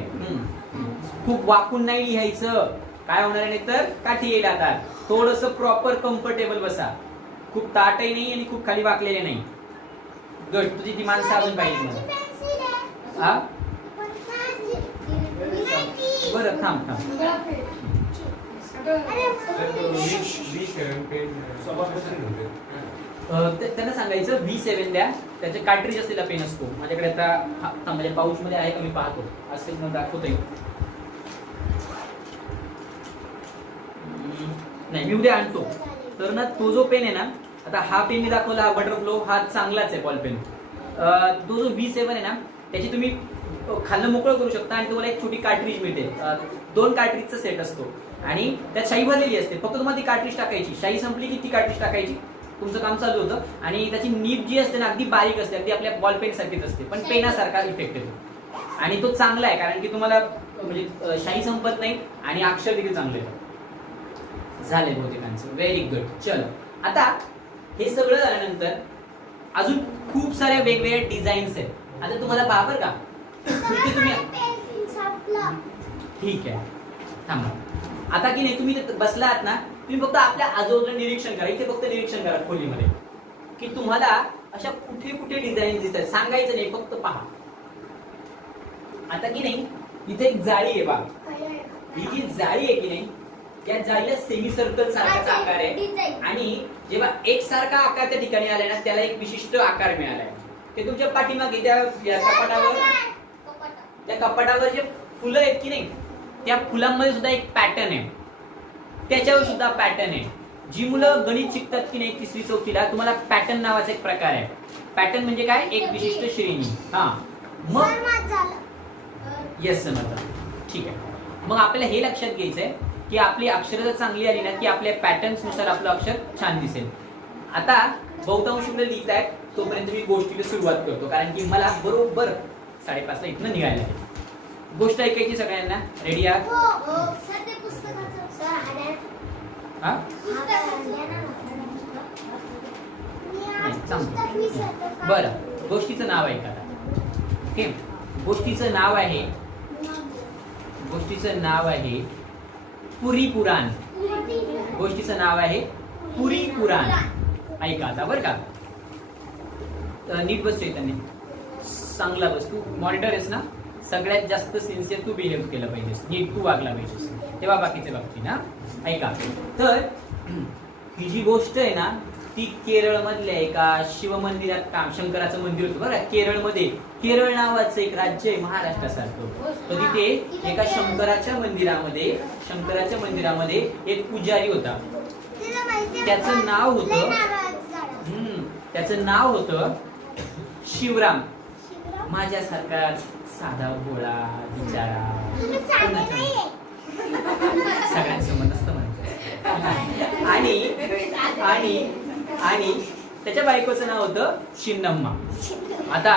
खूप वाकून नाही लिहायचं. काय होणार आहे नाही तर काठी येईल हातात. थोडंसं प्रॉपर कम्फर्टेबल बसा. खूप ताटही नाही आणि खूप खाली वाकलेले नाही. गुड. तुझी ती माणसं अजून पाहिजे मला. पेन्सिल आहे. हा, पण माझी. बरं, थांब थांब. अरे, त्यांना सांगायचं V7 द्या. त्याचे कार्ट्रिज असलेला पेन असतो माझ्याकडे आता. माझ्या पाऊच मध्ये आहे का मी पाहतो, असेल मग दाखवतोय. नाही, मी उद्या आणतो. तर ना तो जो पेन आहे ना, आता हा पेन मी दाखवला, हा बटरफ्लो, हा चांगलाच आहे बॉल पेन. तो जो V7 आहे ना, त्याची तुम्ही खाल्लं मोकळं करू शकता आणि तुम्हाला एक छोटी कार्ट्रिज मिळते. 2 कार्ट्रिजचा सेट असतो आणि त्यात शाई भरलेली असते. फक्त तुम्हाला ती कार्ट्रिज टाकायची. शाई संपली की ती कार्ट्रिज टाकायची, तुमचं काम चालू होतं. आणि त्याची नीब जी असते ना, अगदी बारीक असते, अगदी आपल्या बॉल पेन सारखीच असते, पण पेनासारखा इफेक्ट येतो. आणि तो चांगला आहे, कारण की तुम्हाला म्हणजे शाई संपत नाही आणि अक्षर देखील चांगले येतात. झाले बहुतेकांचं. Very good. चलो, आता हे सगळं झाल्यानंतर अजून खूप साऱ्या वेगवेगळ्या डिझाईन्स आहेत. आता तुम्हाला बरोबर का इथे तुम्ही पेन्सिल सापलं. ठीक आहे, थांबा. आता की नाही, तुम्ही बसला आहात ना, तुम्ही फक्त आपल्या आजूबाजूला निरीक्षण करा. इथे फक्त निरीक्षण करा खोलीमध्ये, की तुम्हाला अशा कुठे कुठे डिझाईन दिसतात. सांगायचं नाही, फक्त पहा. आता की नाही, इथे एक जाळी आहे बा. ही जी जाळी आहे की नाही, या जाळीला सेमी सर्कल सारखाचा आकार आहे. आणि जेव्हा एक सारखा आकार त्या ठिकाणी आलाय ना, त्याला एक विशिष्ट आकार मिळालाय. ते तुमच्या पाठीमागे त्या कपाटावर, त्या कपाटावर जे फुलं आहेत की नाही, त्या फुलांमध्ये सुद्धा एक पॅटर्न आहे, त्याच्यावर सुद्धा पॅटर्न आहे. जी मुलं गणित शिकतात की नाही 3री 4थीला, तुम्हाला पॅटर्न नावाचा एक प्रकार आहे. पॅटर्न म्हणजे काय, एक विशिष्ट श्रेणी. हा मग सर, माझं झालं. येस समजलं, ठीक आहे. मग आपल्याला हे लक्षात घ्यायचंय की आपली अक्षरं जर चांगली आली ना की आपल्या पॅटर्न्स नुसार आपलं अक्षर छान दिसेल. आता बहुतांश मुलं लिहित आहेत तोपर्यंत मी गोष्टीला सुरुवात करतो, कारण की मला बरोबर 5:30ला इथनं निघायला आहे. गोष्ट ऐकायची सगळ्यांना, रेडी आहात? हो, हो. सर, ते पुस्तकाचं. सर, आल्या. हा पुस्तकाचं. मी आज नाही, चांगलं. पुस्तक विसरलो. बरं, गोष्टीचं नाव ऐका आता. ओके, गोष्टीचं नाव आहे, गोष्टीचं नाव आहे पुरी पुराण. गोष्टीचं नाव आहे पुरी पुराण. ऐका आता बरं का. नीट बस चैतन्य, चांगला बस. तू मॉनिटर आहेस ना, सगळ्यात जास्त सिन्सिअर तू बिहेव केलं पाहिजेस, नीट तू वागला पाहिजेस, तेव्हा बाकीचे बाबतीत ना. ऐका, तर ही जी गोष्ट आहे ना ती केरळमधल्या एका शिवमंदिरात काम, शंकराचं मंदिर होतं बरं. केरळमध्ये, केरळ नावाचं एक राज्य आहे महाराष्ट्रासारखं. तर तिथे एका शंकराच्या मंदिरामध्ये एक पुजारी होता. तिला माहिती आहे त्याचं का? नाव होतं- लय नारळाचं झाड असतं. त्याचं नाव होतं शिवराम. शिवराम. माझ्यासारखाच साधा भोळा बिचारा, तुम्ही साधे नाहीये. सगळ्यांसमोर नसतं म्हणतो. आणि आणि आणि त्याच्या बायकोचं नाव होतं चिन्नम्मा. आता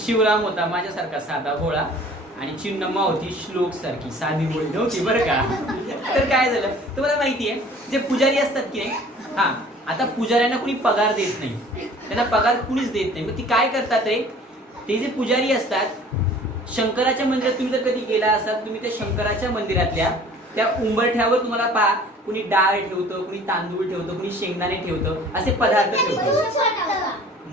शिवराम होता माझ्यासारखा साधा भोळा आणि चिन्नम्मा होती श्लोक सारखी साधी भोळी नव्हती बरं का. तर काय झालं तुम्हाला माहिती आहे, जे पुजारी असतात की नाही, हा आता पुजाऱ्यांना कुणी पगार देत नाही, त्यांना पगार कुणीच देत नाही. मग ती काय करतात रे, ते जे पुजारी असतात शंकराच्या मंदिरात, तुम्ही जर कधी गेला असाल, तुम्ही त्या शंकराच्या मंदिरातल्या त्या उंबरठ्यावर तुम्हाला पहा, कुणी डाळ ठेवतं, कुणी तांदूळ ठेवतं, कुणी शेंगदाणे ठेवतं, असे पदार्थ ठेवतं.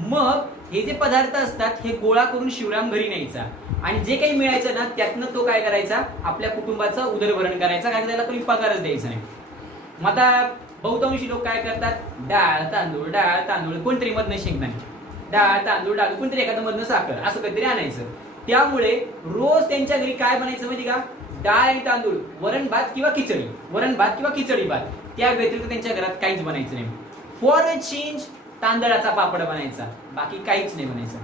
मग हे जे पदार्थ असतात हे गोळा करून शिवराम घरी न्यायचा आणि जे काही मिळायचं ना त्यातनं तो काय करायचा, आपल्या कुटुंबाचं उदरभरण करायचा, कारण त्याला कोणी पगारच द्यायचा नाही. मग आता बहुतांशी लोक काय करतात, डाळ तांदूळ कोणतरी मधनं शेंगदाणे, डाळ तांदूळ कोणतरी एखादं मधनं साखर, असं काहीतरी आणायचं. त्यामुळे रोज त्यांच्या घरी काय बनायचं माहिती का, डाळ आणि तांदूळ, वरण भात किंवा खिचडी भात. त्या व्यतिरिक्त त्यांच्या घरात काहीच बनायचं नाही. फॉर अ चेंज तांदळाचा पापड बनायचा, बाकी काहीच नाही बनायचं.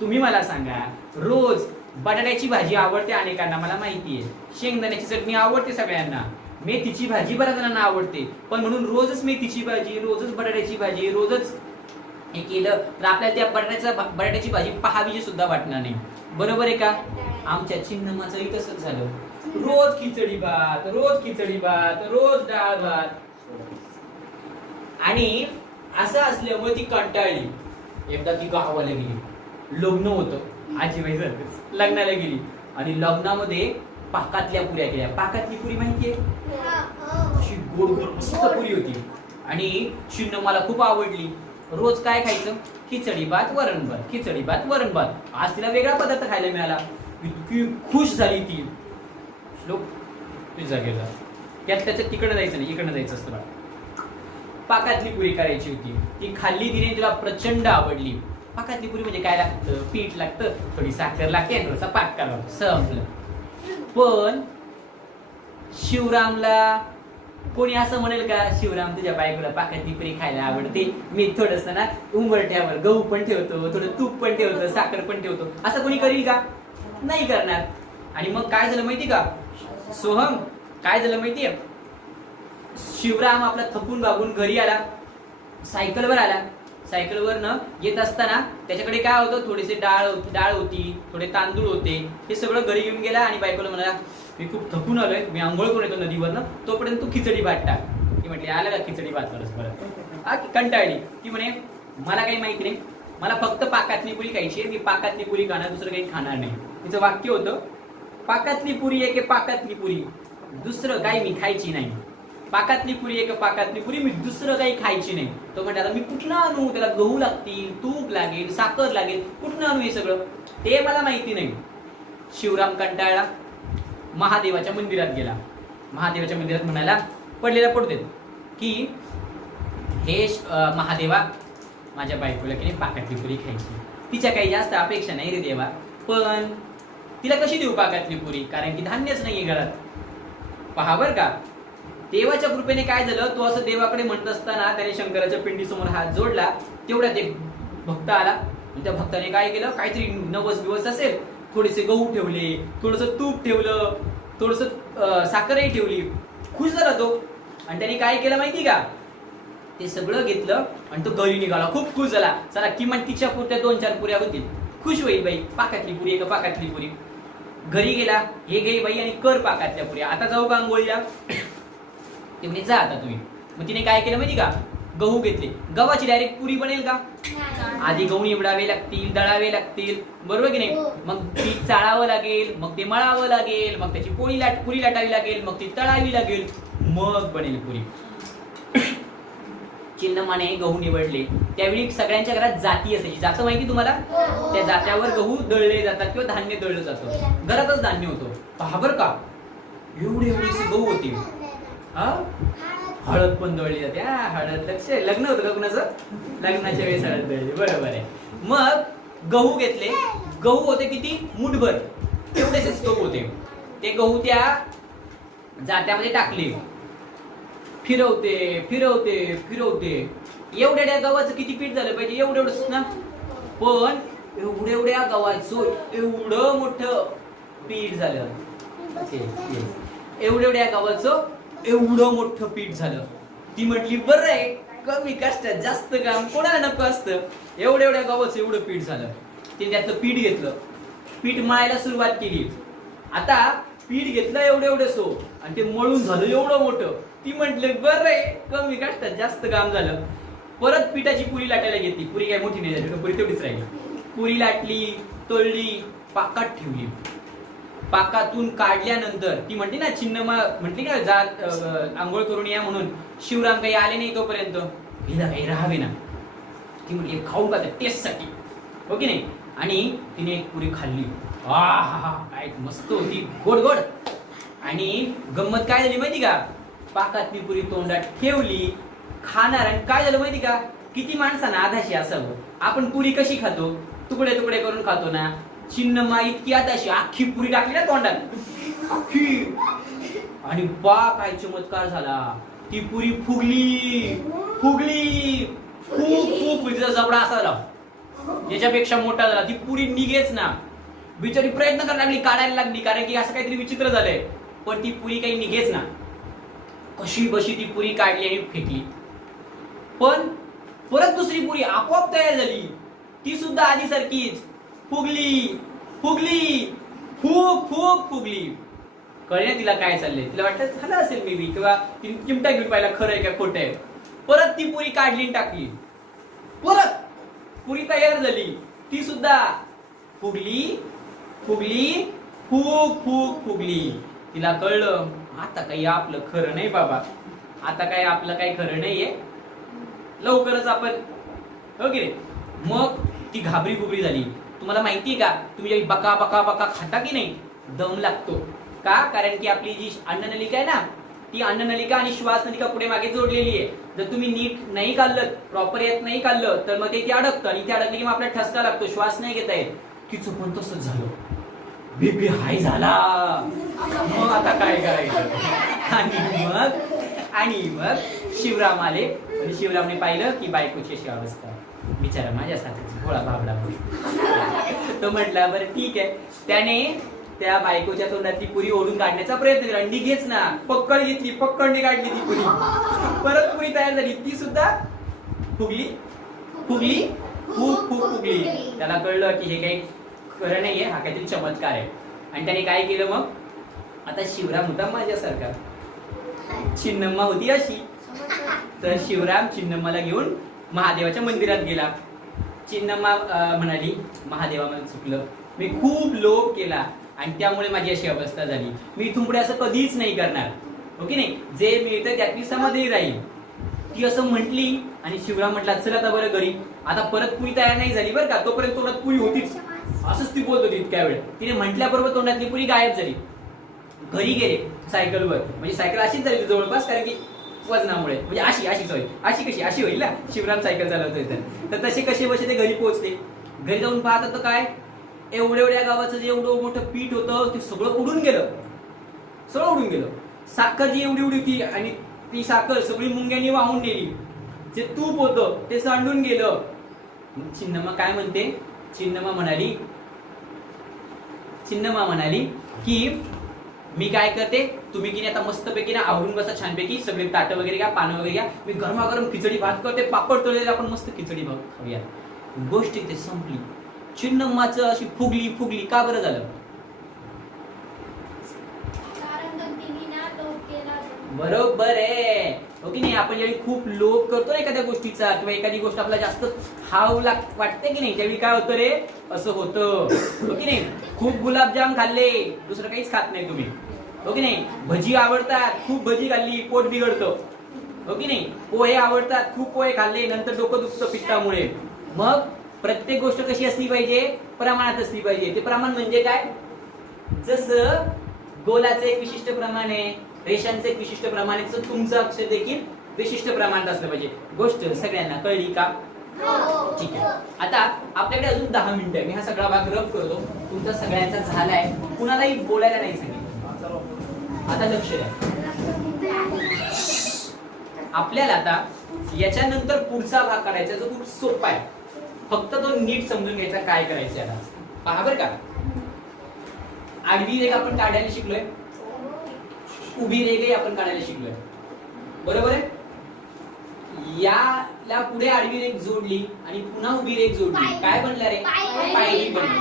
तुम्ही मला सांगा, रोज बटाट्याची भाजी आवडते अनेकांना, मला माहिती आहे, शेंगदाण्याची चटणी आवडते सगळ्यांना, मेथीची भाजी बऱ्याच जणांना आवडते, पण म्हणून रोजच मेथीची भाजी, रोजच बटाट्याची भाजी, रोजच हे केलं तर आपल्याला त्या बटाट्याची भाजी पहावीची सुद्धा वाटणार नाही. बरोबर आहे का? आमच्या चिन्नम्माचंही तसंच झालं. रोज खिचडी भात, रोज डाळ भात. आणि असं असल्यामुळे ती कंटाळली. एकदा ती गावाला गेली, लग्न होतं, आजीबाई लग्नाला गेली आणि लग्नामध्ये पाकातल्या पुऱ्या केल्या. पाकातली पुरी माहितीये, अशी गोड गोड मस्त पुरी होती आणि चिन्नम्माला खूप आवडली. रोज काय खायचं, खिचडी भात वरण भात. आज तिला वेगळा पदार्थ खायला मिळाला, इतकी खुश झाली ती. लोक तुझ्या जागेला त्याच्या तिकडं जायचं नाही, इकडनं जायचं असतं. पाकातली पुरी करायची होती, ती खाल्ली तिने, तिला प्रचंड आवडली. पाकातली पुरी म्हणजे काय लागतं, पीठ लागतं, थोडी साखर लागते, थोडासा पाक करावा, संपलं. पण शिवरामला कोणी असं म्हणेल का, शिवराम तुझ्या बायकोला पाकातली पुरी खायला आवडते, मी थोडस ना उंबरठ्यावर गहू पण ठेवतो, थोडं तूप पण ठेवतो, साखर पण ठेवतो, असं कोणी करील का? नाही करणार. आणि मग काय झालं माहिती का सोहम, काय झालं माहितीये, शिवराम आपला थकून भागून घरी आला, सायकलवर आला. सायकलवरनं येत असताना त्याच्याकडे काय होतं, थोडेसे डाळ होती, थोडे तांदूळ होते, हे सगळं घरी घेऊन गेला आणि बायकोला म्हणाला, मी खूप थकून आलोय, मी आंघोळ करून येतो नदीवरनं, तोपर्यंत तू खिचडी भात टाक. ती म्हटली, आला का खिचडी भात परत कंटाळली. ती म्हणे, मला काही माहिती नाही, मला फक्त पाकातली पुरी खायची आहे, मी पाकातली पुरी खाणार, दुसरं काही खाणार नाही. तिचं वाक्य होतं, पाकातली पुरी आहे की पाकातली पुरी, दुसरं काही मी खायची नाही. पाकातली पुरी आहे की पाकातली पुरी, मी दुसरं काही खायची नाही. तो म्हणाला, मी कुठनं आणू, त्याला गहू लागतील, तूप लागेल, साखर लागेल, कुठनं आणू हे सगळं, ते मला माहिती नाही. शिवराम कंटाळला, महादेवाच्या मंदिरात गेला. महादेवाच्या मंदिरात म्हणाला, पडलेला पडू देत की हे महादेवा, माझ्या बायकोला की नाही पाकातली पुरी खायची, तिच्या काही जास्त अपेक्षा नाही रे देवा, पण तिला कशी देऊ पाकातली पुरी, कारण की धान्यच नाहीये घरात. पहा बर का, देवाच्या कृपेने काय झालं, तो असं देवाकडे म्हणत असताना त्याने शंकराच्या पिंडीसमोर हात जोडला. तेवढ्यात एक भक्त आला. त्या भक्ताने काय केलं, काहीतरी नवस बिवस असेल, थोडेसे गहू ठेवले, थोडस तूप ठेवलं, थोडस साखरही ठेवली. खुश झाला तो. आणि त्याने काय केलं माहिती का, ते सगळं घेतलं आणि तो घरी निघाला. खूप खुश झाला. चला किमान तिच्या पुरत्या 2-4 पुऱ्या होतील. खुश होईल बाई, पाकातली पुरी आहे का पाकातली पुरी. घरी गेला, हे घे बाई आणि कर पाकातल्या पुऱ्या. आता जाऊ का आंघोळीला, ते म्हणे जा आता तुम्ही. मग तिने काय केलं माहिती का, गहू घेतले. गव्हाची डायरेक्ट पुरी बनेल का, आधी गहू निवडावे लागतील, दळावे लागतील, बरोबर की नाही. मग पीठ चाळावं लागेल, मग ते मळावं लागेल, मग त्याची पुरी लाटावी लागेल, मग ती तळावी लागेल, मग बनेल पुरी. चिन्नमाने गहू निवडले. त्यावेळी सगळ्यांच्या घरात जाती असायची. जातं माहिती तुम्हाला, त्या जात्यावर गहू दळले जातात किंवा धान्य दळलं जातं. घरातच धान्य होतं. पहा बर का, एवढे गहू होते. हा, हळद पण दळली जाते. हळद लक्ष, लग्न होतं का कुणाचं, लग्नाच्या वेळेस हळद दळली, बरोबर आहे. मग गहू घेतले. गहू होते किती, मुठभर, एवढेच गहू होते. ते गहू त्या जात्यामध्ये टाकले. फिरवते फिरवते फिरवते. एवढ्या गव्हाचं किती पीठ झालं पाहिजे, एवढंच ना. पण एवढ्या गव्हाचं एवढं मोठं पीठ झालं. एवढ्या गव्हाचं एवढं मोठं पीठ झालं. ती म्हटली बरं आहे, कमी कष्टात जास्त काम, कोणाला नको असतं. एवढ्या गव्हाचं एवढं पीठ झालं. ते त्यातलं पीठ घेतलं, पीठ मळायला सुरुवात केली. आता पीठ घेतलं एवढं सो आणि ते मळून झालं एवढं मोठं. ती म्हटली बरं आहे, कमी कष्टात जास्त काम झालं. परत पिठाची पुरी लाटायला घेतली. पुरी काय मोठी नाही झाली, पुरी तेवढीच राहिली. पुरी लाटली, तळली, पाकात ठेवली. पाकातून काढल्यानंतर ती म्हणते ना, चिन्नमा म्हटली ना, जात आंघोळ करून या म्हणून. शिवराम काही आले नाही तोपर्यंत, हिला काही राहावे ना. ती म्हटली खाऊ का टेस्ट साठी, हो की नाही. आणि तिने एक पुरी खाल्ली. हा काय मस्त होती, गोड गोड. आणि गंमत काय झाली माहिती का, पाकातली पुरी तोंडात ठेवली, खाणार. आणि काय झालं माहिती का, किती माणसांना आधाशी असावं. आपण पुरी कशी खातो, तुकडे तुकडे करून खातो ना. चिन्नमा इतकी आधाशी, अख्खी पुरी टाकली ना तोंडात, अख्खी. आणि काय चमत्कार झाला, ती पुरी फुगली फुगली, खूप जबडा असा याच्यापेक्षा मोठा झाला. ती पुरी निघेच ना. बिचारी प्रयत्न करायला लागली, काढायला लागली, कारण की असं काहीतरी विचित्र झालंय. पण ती पुरी काही निघेच ना. कशी बशी ती पुरी काढली आणि फेकली. पण परत दुसरी पुरी आपोआप तयार झाली. ती सुद्धा आधी सारखीच फुगली फुगली, खूप फुगली. कळले तिला काय चाललंय. तिला वाटतं झालं असेल मे बी, किंवा तिने चिमटा घेऊन पाहिला खरं आहे का खोटं आहे. परत ती पुरी काढली आणि टाकली. परत पुरी तयार झाली. ती सुद्धा फुगली फुगली, खूप फुगली. तिला कळलं आता काही आपलं खरं नाही बाबा, आता काय आपलं काही खरं नाहीये, लवकरच आपण, हो की नाही. मग ती घाबरी गुबरी झाली. तुम्हाला माहितीये का, तुम्ही बका बका बका खाता की नाही, दम लागतो का, कारण की आपली जी अन्ननलिका आहे ना, ती अन्ननलिका आणि श्वास नलिका पुढे मागे जोडलेली आहे. जर तुम्ही नीट नाही खाल्लं, प्रॉपर येत नाही खाल्लं, तर मग ते अडकतं आणि ते अडकलं की मग आपल्याला ठसका लागतो, श्वास नाही घेता येत. तिचं पण तसंच झालं. बीपी हाय झाला. मग आता काय करायचं. आणि मग शिवराम आले आणि शिवरामने पाहिलं की बायकोची अशी अवस्था, बिचारा माझ्यासाठीच भोळा बाबडा. तो म्हटला बरं ठीक आहे. त्याने त्या बायकोच्या तोंडातली पुरी ओढून काढण्याचा प्रयत्न केला. निघेच ना. पक्कड घेतली, पक्कडने काढली ती पुरी. परत पुरी तयार झाली. ती सुद्धा फुगली फुगली, खूप फुगली. त्याला कळलं की हे काही खरं नाहीये, हा काहीतरी चमत्कार आहे. आणि त्याने काय केलं मग, आता शिवराम होता माझ्यासारखा, चिन्नम्मा होती अशी. तर शिवराम चिन्नम्माला घेऊन महादेवाच्या मंदिरात गेला. चिन्नम्मा म्हणाली महादेवा मला चुकलं, मी खूप लोभ केला आणि त्यामुळे माझी अशी अवस्था झाली. मी इथून पुढे असं कधीच नाही करणार, हो की नाही. जे मिळतं त्यातली समाधी राहील. ती असं म्हटली आणि शिवराम म्हटला चल आता बरं घरी. आता परत पुरी तयार नाही झाली बरं का, तोपर्यंत तोंडात पुरी होतीच, असंच ती बोलत होती. इतक्या वेळ तिने म्हटल्याबरोबर तोंडातली पुरी गायब झाली. घरी गेले सायकलवर, म्हणजे सायकल अशीच झाली जवळपास, कारण की वजनामुळे, म्हणजे अशी होईल ना, शिवराम सायकल चालवतोय तर तसे कसे बसे ते घरी पोहोचले. घरी जाऊन पाहतात तर काय, एवढ्या गावाचं जे एवढं मोठं पीठ होतं ते सगळं उडून गेलं. सगळं उडून गेलं. साखर जी एवढी होती आणि ती साखर सगळी मुंग्यांनी वाहून नेली. जे तूप होतं ते सांडून गेलं. चिन्नम्मा काय म्हणते? चिन्नम्मा म्हणाली की मी काय करते, तुम्ही की नाही आता मस्तपैकी ना आवरून बसा छानपैकी, सगळे ताटं वगैरे घ्या, पानं वगैरे घ्या, मी गरमागरम खिचडी भात करते, पापड तळलेले, आपण मस्त खिचडी भात खाऊया. गोष्ट इथे संपली. चिन्नम्माचं अशी फुगली का बरं झालं? बरोबर आहे. हो की नाही? आपण ज्यावेळी खूप लोभ करतो ना एखाद्या गोष्टीचा किंवा एखादी गोष्ट आपल्याला जास्त खाऊ वाटते की नाही, त्यावेळी काय होतं रे? असं होतं. हो की नाही? खूप गुलाबजाम खाल्ले, दुसरं काहीच खात नाही तुम्ही. हो की नाही? भजी आवडतात, खूप भजी खाल्ली, पोट बिघडतं. हो की नाही? पोहे आवडतात, खूप पोहे खाल्ले, नंतर डोकं दुखतं पित्तामुळे. मग प्रत्येक गोष्ट कशी असली पाहिजे? प्रमाणात असली पाहिजे. ते प्रमाण म्हणजे काय? जसं गोलाचं एक विशिष्ट प्रमाण आहे, रेषांचं एक विशिष्ट प्रमाण आहे, तसं तुमचं अक्षर देखील विशिष्ट प्रमाणात असलं पाहिजे. गोष्ट सगळ्यांना कळली का? ठीक आहे. आता आपल्याकडे अजून 10 मिनिटं आहे. मी हा सगळा भाग रफ करतो. तुमचा सगळ्यांचा झालाय, कुणालाही बोलायला नाही सांगितलं. आता लक्ष द्या. आपल्याला आता याच्यानंतर पुढचा भाग काढायचा जो खूप सोपा आहे. फक्त तो नीट समजून घ्यायचा काय करायचं याला. पहा बरं का, आडवी रेघ आपण काढायला शिकलोय, उभी रेघही आपण काढायला शिकलोय, बरोबर आहे? याला पुढे आडवी रेघ जोडली आणि पुन्हा उभी रेघ जोडली, काय बनलं रे? पायरी बनली.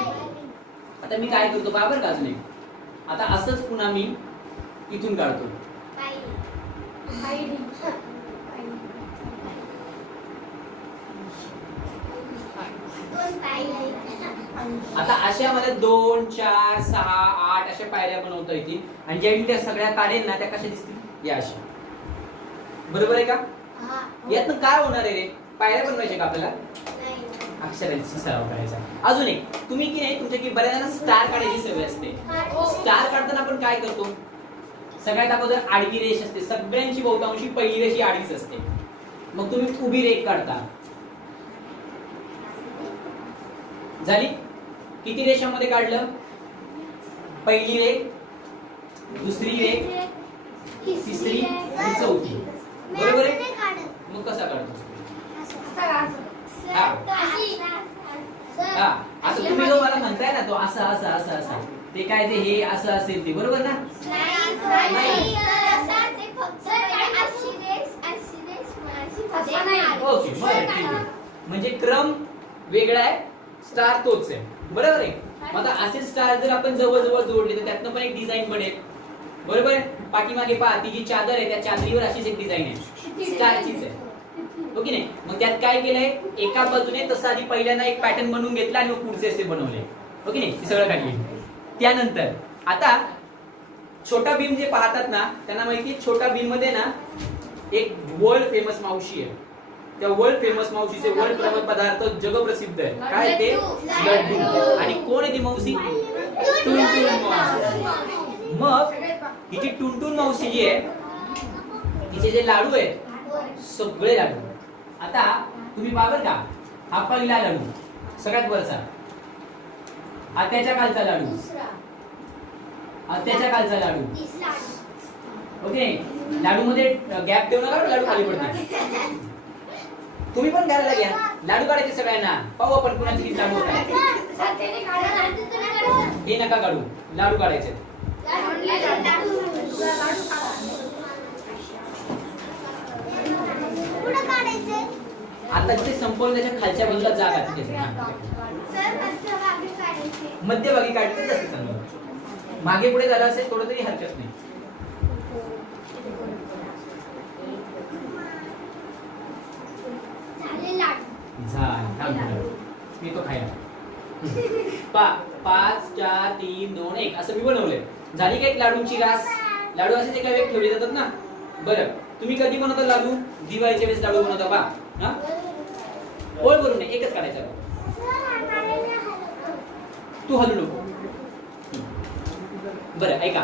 आता मी काय करतो पहा बरं का अजून एक. आता असंच पुन्हा मी इथून काढतो. आता अशा मला 2, 4, 6, 8 अशा पायऱ्या बनवता येतील. आणि ज्या मी त्या सगळ्या काढेन ना, त्या कशा दिसतील? या अशा. बरोबर आहे का? यातनं काय होणार आहे रे? पायऱ्या बनवायच्या का आपल्याला? अक्षरांचा सराव करायचा. अजून एक, तुम्ही की नाही तुमच्या की बऱ्याच जणांना स्टार काढायची सवय असते. स्टार काढताना आपण काय करतो? सगळ्यात अगोदर आडवी रेष असते. सगळ्यांची बहुतांशी पहिली रेष ही आडवीच असते. मग तुम्ही उभी रेष काढता. झाली? किती रेषांमध्ये काढलं? पहिली रेष, दुसरी रेष, तिसरी आणि चौथी. बरोबर आहे? मग कसा काढतो? आता तुम्ही जो मला म्हणताय ना, तो असा असा असा असा, ते काय ते हे असं असेल ते, बरोबर ना? ओके, बरं, ठीक आहे. म्हणजे क्रम वेगळा आहे, स्टार तोच आहे, बरोबर आहे? मग आता असे स्टार जर आपण जवळ जवळ जोडले तर त्यातनं पण एक डिझाईन बनेल, बरोबर आहे? पाठीमागे पहा, ती जी चादर आहे त्या चादरीवर अशीच एक डिझाईन आहे, स्टारचीच आहे. हो की नाही? मग त्यात काय केलंय? एका बाजूने तसं आधी पहिल्यांदा एक पॅटर्न बनवून घेतला आणि मग पुढचे असे बनवले. हो की नाही? ते सगळं काढले. त्यानंतर आता छोटा भीम जे पाहतात ना, त्यांना माहिती आहे छोटा भीम मध्ये ना एक वर्ल्ड फेमस मावशी आहे. त्या वर्ल्ड फेमस मावशीचे वर्ल्ड पदार्थ जगप्रसिद्ध आहे. काय ते? लड्डू. आणि कोण आहे ती मावशी? टुनटुन मावशी. मग हिची टुनटुन मावशी जी आहे, हिचे जे लाडू आहेत सगळे लाडू. आता तुम्ही पाहा का, हा पहिला लाडू सगळ्यात वरचा, आत्याच्या कालचा लाडू, आत्याच्या कालचा लाडू. ओके, लाडू मध्ये गॅप देऊ नका, लाडू खाली पडते. तुम्ही पण घ्यायला घ्या, लाडू काढायचे सगळ्यांना. पाहू आपण कुणाचे किती लाडू होत आहेत. हे नका काढू, लाडू काढायचे. आता जिथे संपवलं त्याच्या खालच्या बाजूला जागा तिथे मध्यभागी काढले जास्त चांगलं. मागे पुढे झालं असेल थोडं तरी हरकत नाही. मी तो खायला 5, 4, 3, 2, 1 असं मी बनवलंय. झाली का एक लाडूंची रास? लाडू असेच एका वेळेत ठेवले जातात ना. बरं, तुम्ही कधी बनवता लाडू? दिवाळीच्या वेळेस लाडू बनवता बा. हा, ओळ करू नये, एकच काढायचा. तू हलू नको. बरं ऐका,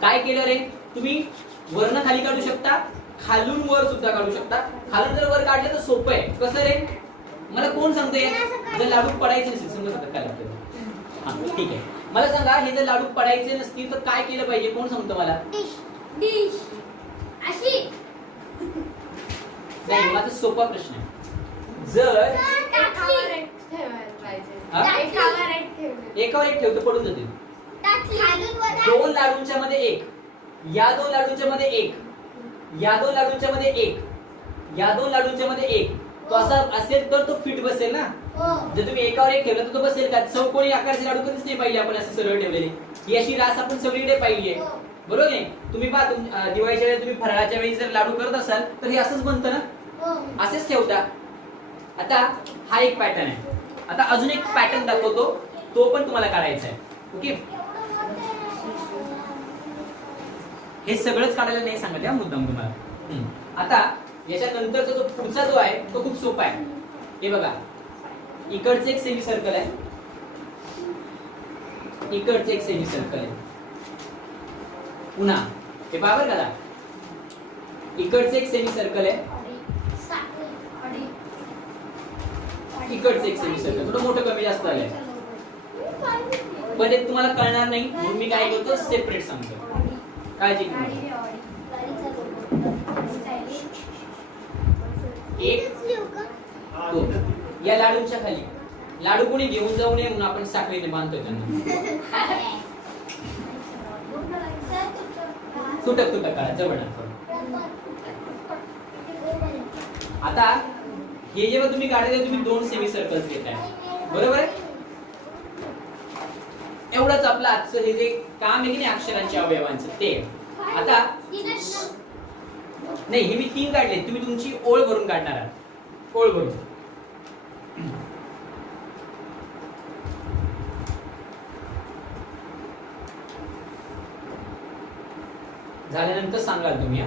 काय केलं रे? तुम्ही वरनं खाली काढू शकता, खालून वर सुद्धा काढू शकता. खालून जर वर काढलं तर सोपं आहे. कसं रे? मला कोण सांगतोय जर लाडू पडायचे नसेल समजत होतं काय लागतं हा ठीक आहे मला सांगा हे जर लाडू पडायचे नसतील तर काय केलं पाहिजे कोण सांगतो मला डिश अशी नाही माझा सोपा प्रश्न आहे जर एकावर एक ठेवतो पडून जातील दोन लाडूंच्या मध्ये एक या दोन लाडूंच्या मध्ये एक या दोन लाडूंच्या मध्ये एक या दोन लाडूंच्या मध्ये एक तो असा असेल तर तो फिट बसेल ना जर तुम्ही एकावर एक ठेवला तर तो बसेल का चौकोनी आकाराचे लाडू कधीच नाही पाहिले आपण असं सरळ ठेवलेले ही अशी रास आपण सगळीकडे पाहिली आहे बरोबर नाही तुम्ही पहा दिवाळीच्या वेळी तुम्ही फराळाच्या वेळी जर लाडू करत असाल तर हे असंच बनतं ना असेच ठेवता आता हा एक पॅटर्न आहे आता अजून एक पॅटर्न दाखवतो तो पण तुम्हाला काढायचा आहे ओके हे सगळंच काढायला नाही सांगत या मुद्दाम तुम्हाला आता याच्या नंतरचा जो पुढचा जो आहे तो खूप सोपा आहे हे बघा इकडचे एक सेमी सर्कल आहे इकडचे एक सेमी सर्कल आहे पुन्हा हे पहा बरं का इकडचे एक सेमी सर्कल आहे इकडचे एक सेमी सर्कल थोडं मोठं कमी जास्त आलंय पण ते तुम्हाला कळणार नाही म्हणून मी काय करतो सेपरेट सांगतो काळजी करू एक दोन या लाडूंच्या खाली लाडू कोणी घेऊन जाऊ नये म्हणून आपण साखळीने बांधतो त्यांना तुटक तुटक काढा जवळ आता हे जेव्हा तुम्ही काढायचे तुम्ही दोन सेमी सर्कल्स घेताय बरोबर आहे एवढंच आपलं आजचं हे जे काम आहे की नाही अक्षरांच्या अवयवांचं ते आता नाही हे मी 3 काढले तुम्ही तुमची ओळ भरून काढणार आहात ओळ भरून झाल्यानंतर सांगाल तुम्ही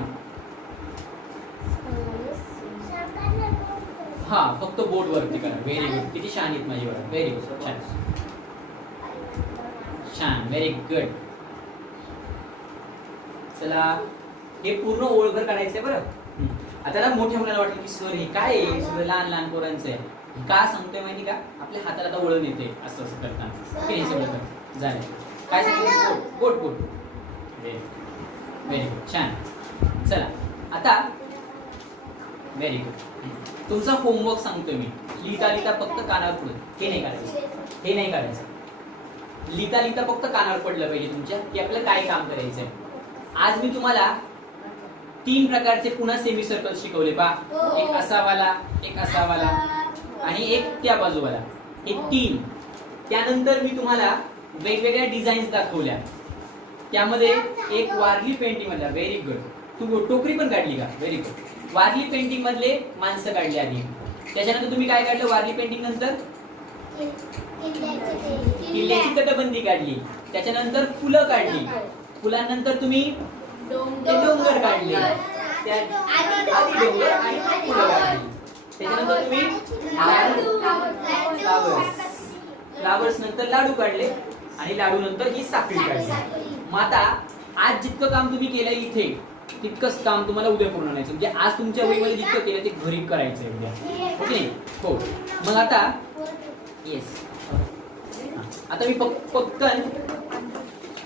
हा फक्त बोर्ड वरती करा व्हेरी गुड किती छान आहेत माझी बघा व्हेरी गुड छान छान व्हेरी गुड चला हे पूर्ण ओळभर काढायचंय बरं आता ना मोठ्या मुलाला वाटलं की सर हे काय आहे सगळं लहान लहान पोरांचं आहे का सांगतोय माहिती का आपल्या हाताला आता वळण येते असं असं करताना की नाही सगळं झालं काय सांगितलं बोट बोट व्हेरी गुड छान चला आता व्हेरी गुड तुमचा होमवर्क सांगतोय मी लिहिता लिहिता फक्त कानावर पडून हे नाही काढायचं हे नाही काढायचं लिहिता लिहिता फक्त कानावर पडलं पाहिजे तुमच्या की आपल्याला काय काम करायचंय आज मी तुम्हाला 3 प्रकारचे पुन्हा सेमी सर्कल शिकवले पहा एक असावाला एक असावाला आणि एक त्या बाजूवाला हे 3 त्यानंतर मी तुम्हाला वेगवेगळ्या डिझाईन्स दाखवल्या त्यामध्ये एक वारली पेंटिंग मधला व्हेरी गुड तू टोकरी पण काढली का व्हेरी गुड वारली पेंटिंग मधले माणसं काढली आधी त्याच्यानंतर तुम्ही काय काढलं वारली पेंटिंग नंतर किल्ल्याची तटबंदी काढली त्याच्यानंतर फुलं काढली फुलांनंतर तुम्ही डोंगर काढले आधी डोंगर आणि फुलं काढली त्याच्यानंतर तुम्ही फ्लावर्स नंतर लाडू काढले आणि लाडू नंतर ही साखळी काढली मग आता आज जितकं काम तुम्ही केलं इथे तितकंच काम तुम्हाला उद्या पूर्ण करायचं म्हणजे आज तुमच्या वहीमध्ये जितकं केलं ते घरी करायचंय उद्या ओके हो मग आता येस आता मी पक्कन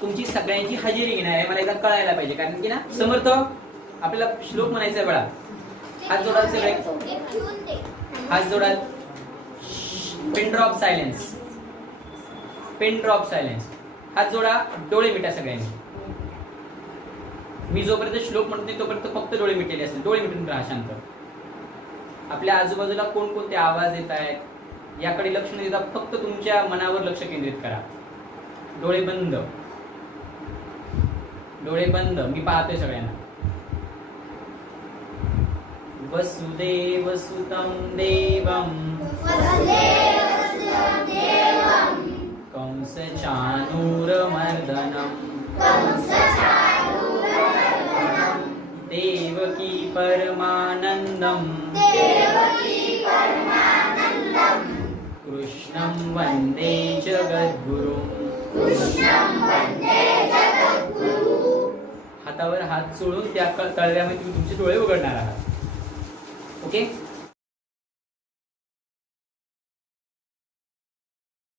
तुमची सगळ्यांची हजेरी घेणार आहे मला एकदा कळायला पाहिजे कारण की ना समर्थ आपल्याला श्लोक म्हणायचा आहे बळा हात जोडाल सगळे हात जोडाल pen drop silence pen drop silence हात जोडा डोळे मिटा सगळ्यांनी मी जोपर्यंत श्लोक म्हणत नाही तोपर्यंत फक्त डोळे मिटलेले असतील डोळे मिटून राहा शांत आपल्या आजूबाजूला कोणकोणते आवाज येत आहेत याकडे लक्ष न देता फक्त तुमच्या मनावर लक्ष केंद्रित करा डोळे बंद डोळे बंद मी पाहतोय सगळ्यांना वसुदेव सुतं देवं कंस चाणूरमर्दनं देवकी परमानन्दं कृष्णं वन्दे जगद्गुरुं हातावर हात सोडून त्या तळव्यामध्ये तुम्ही तुमचे डोळे उघडणार आहात ओके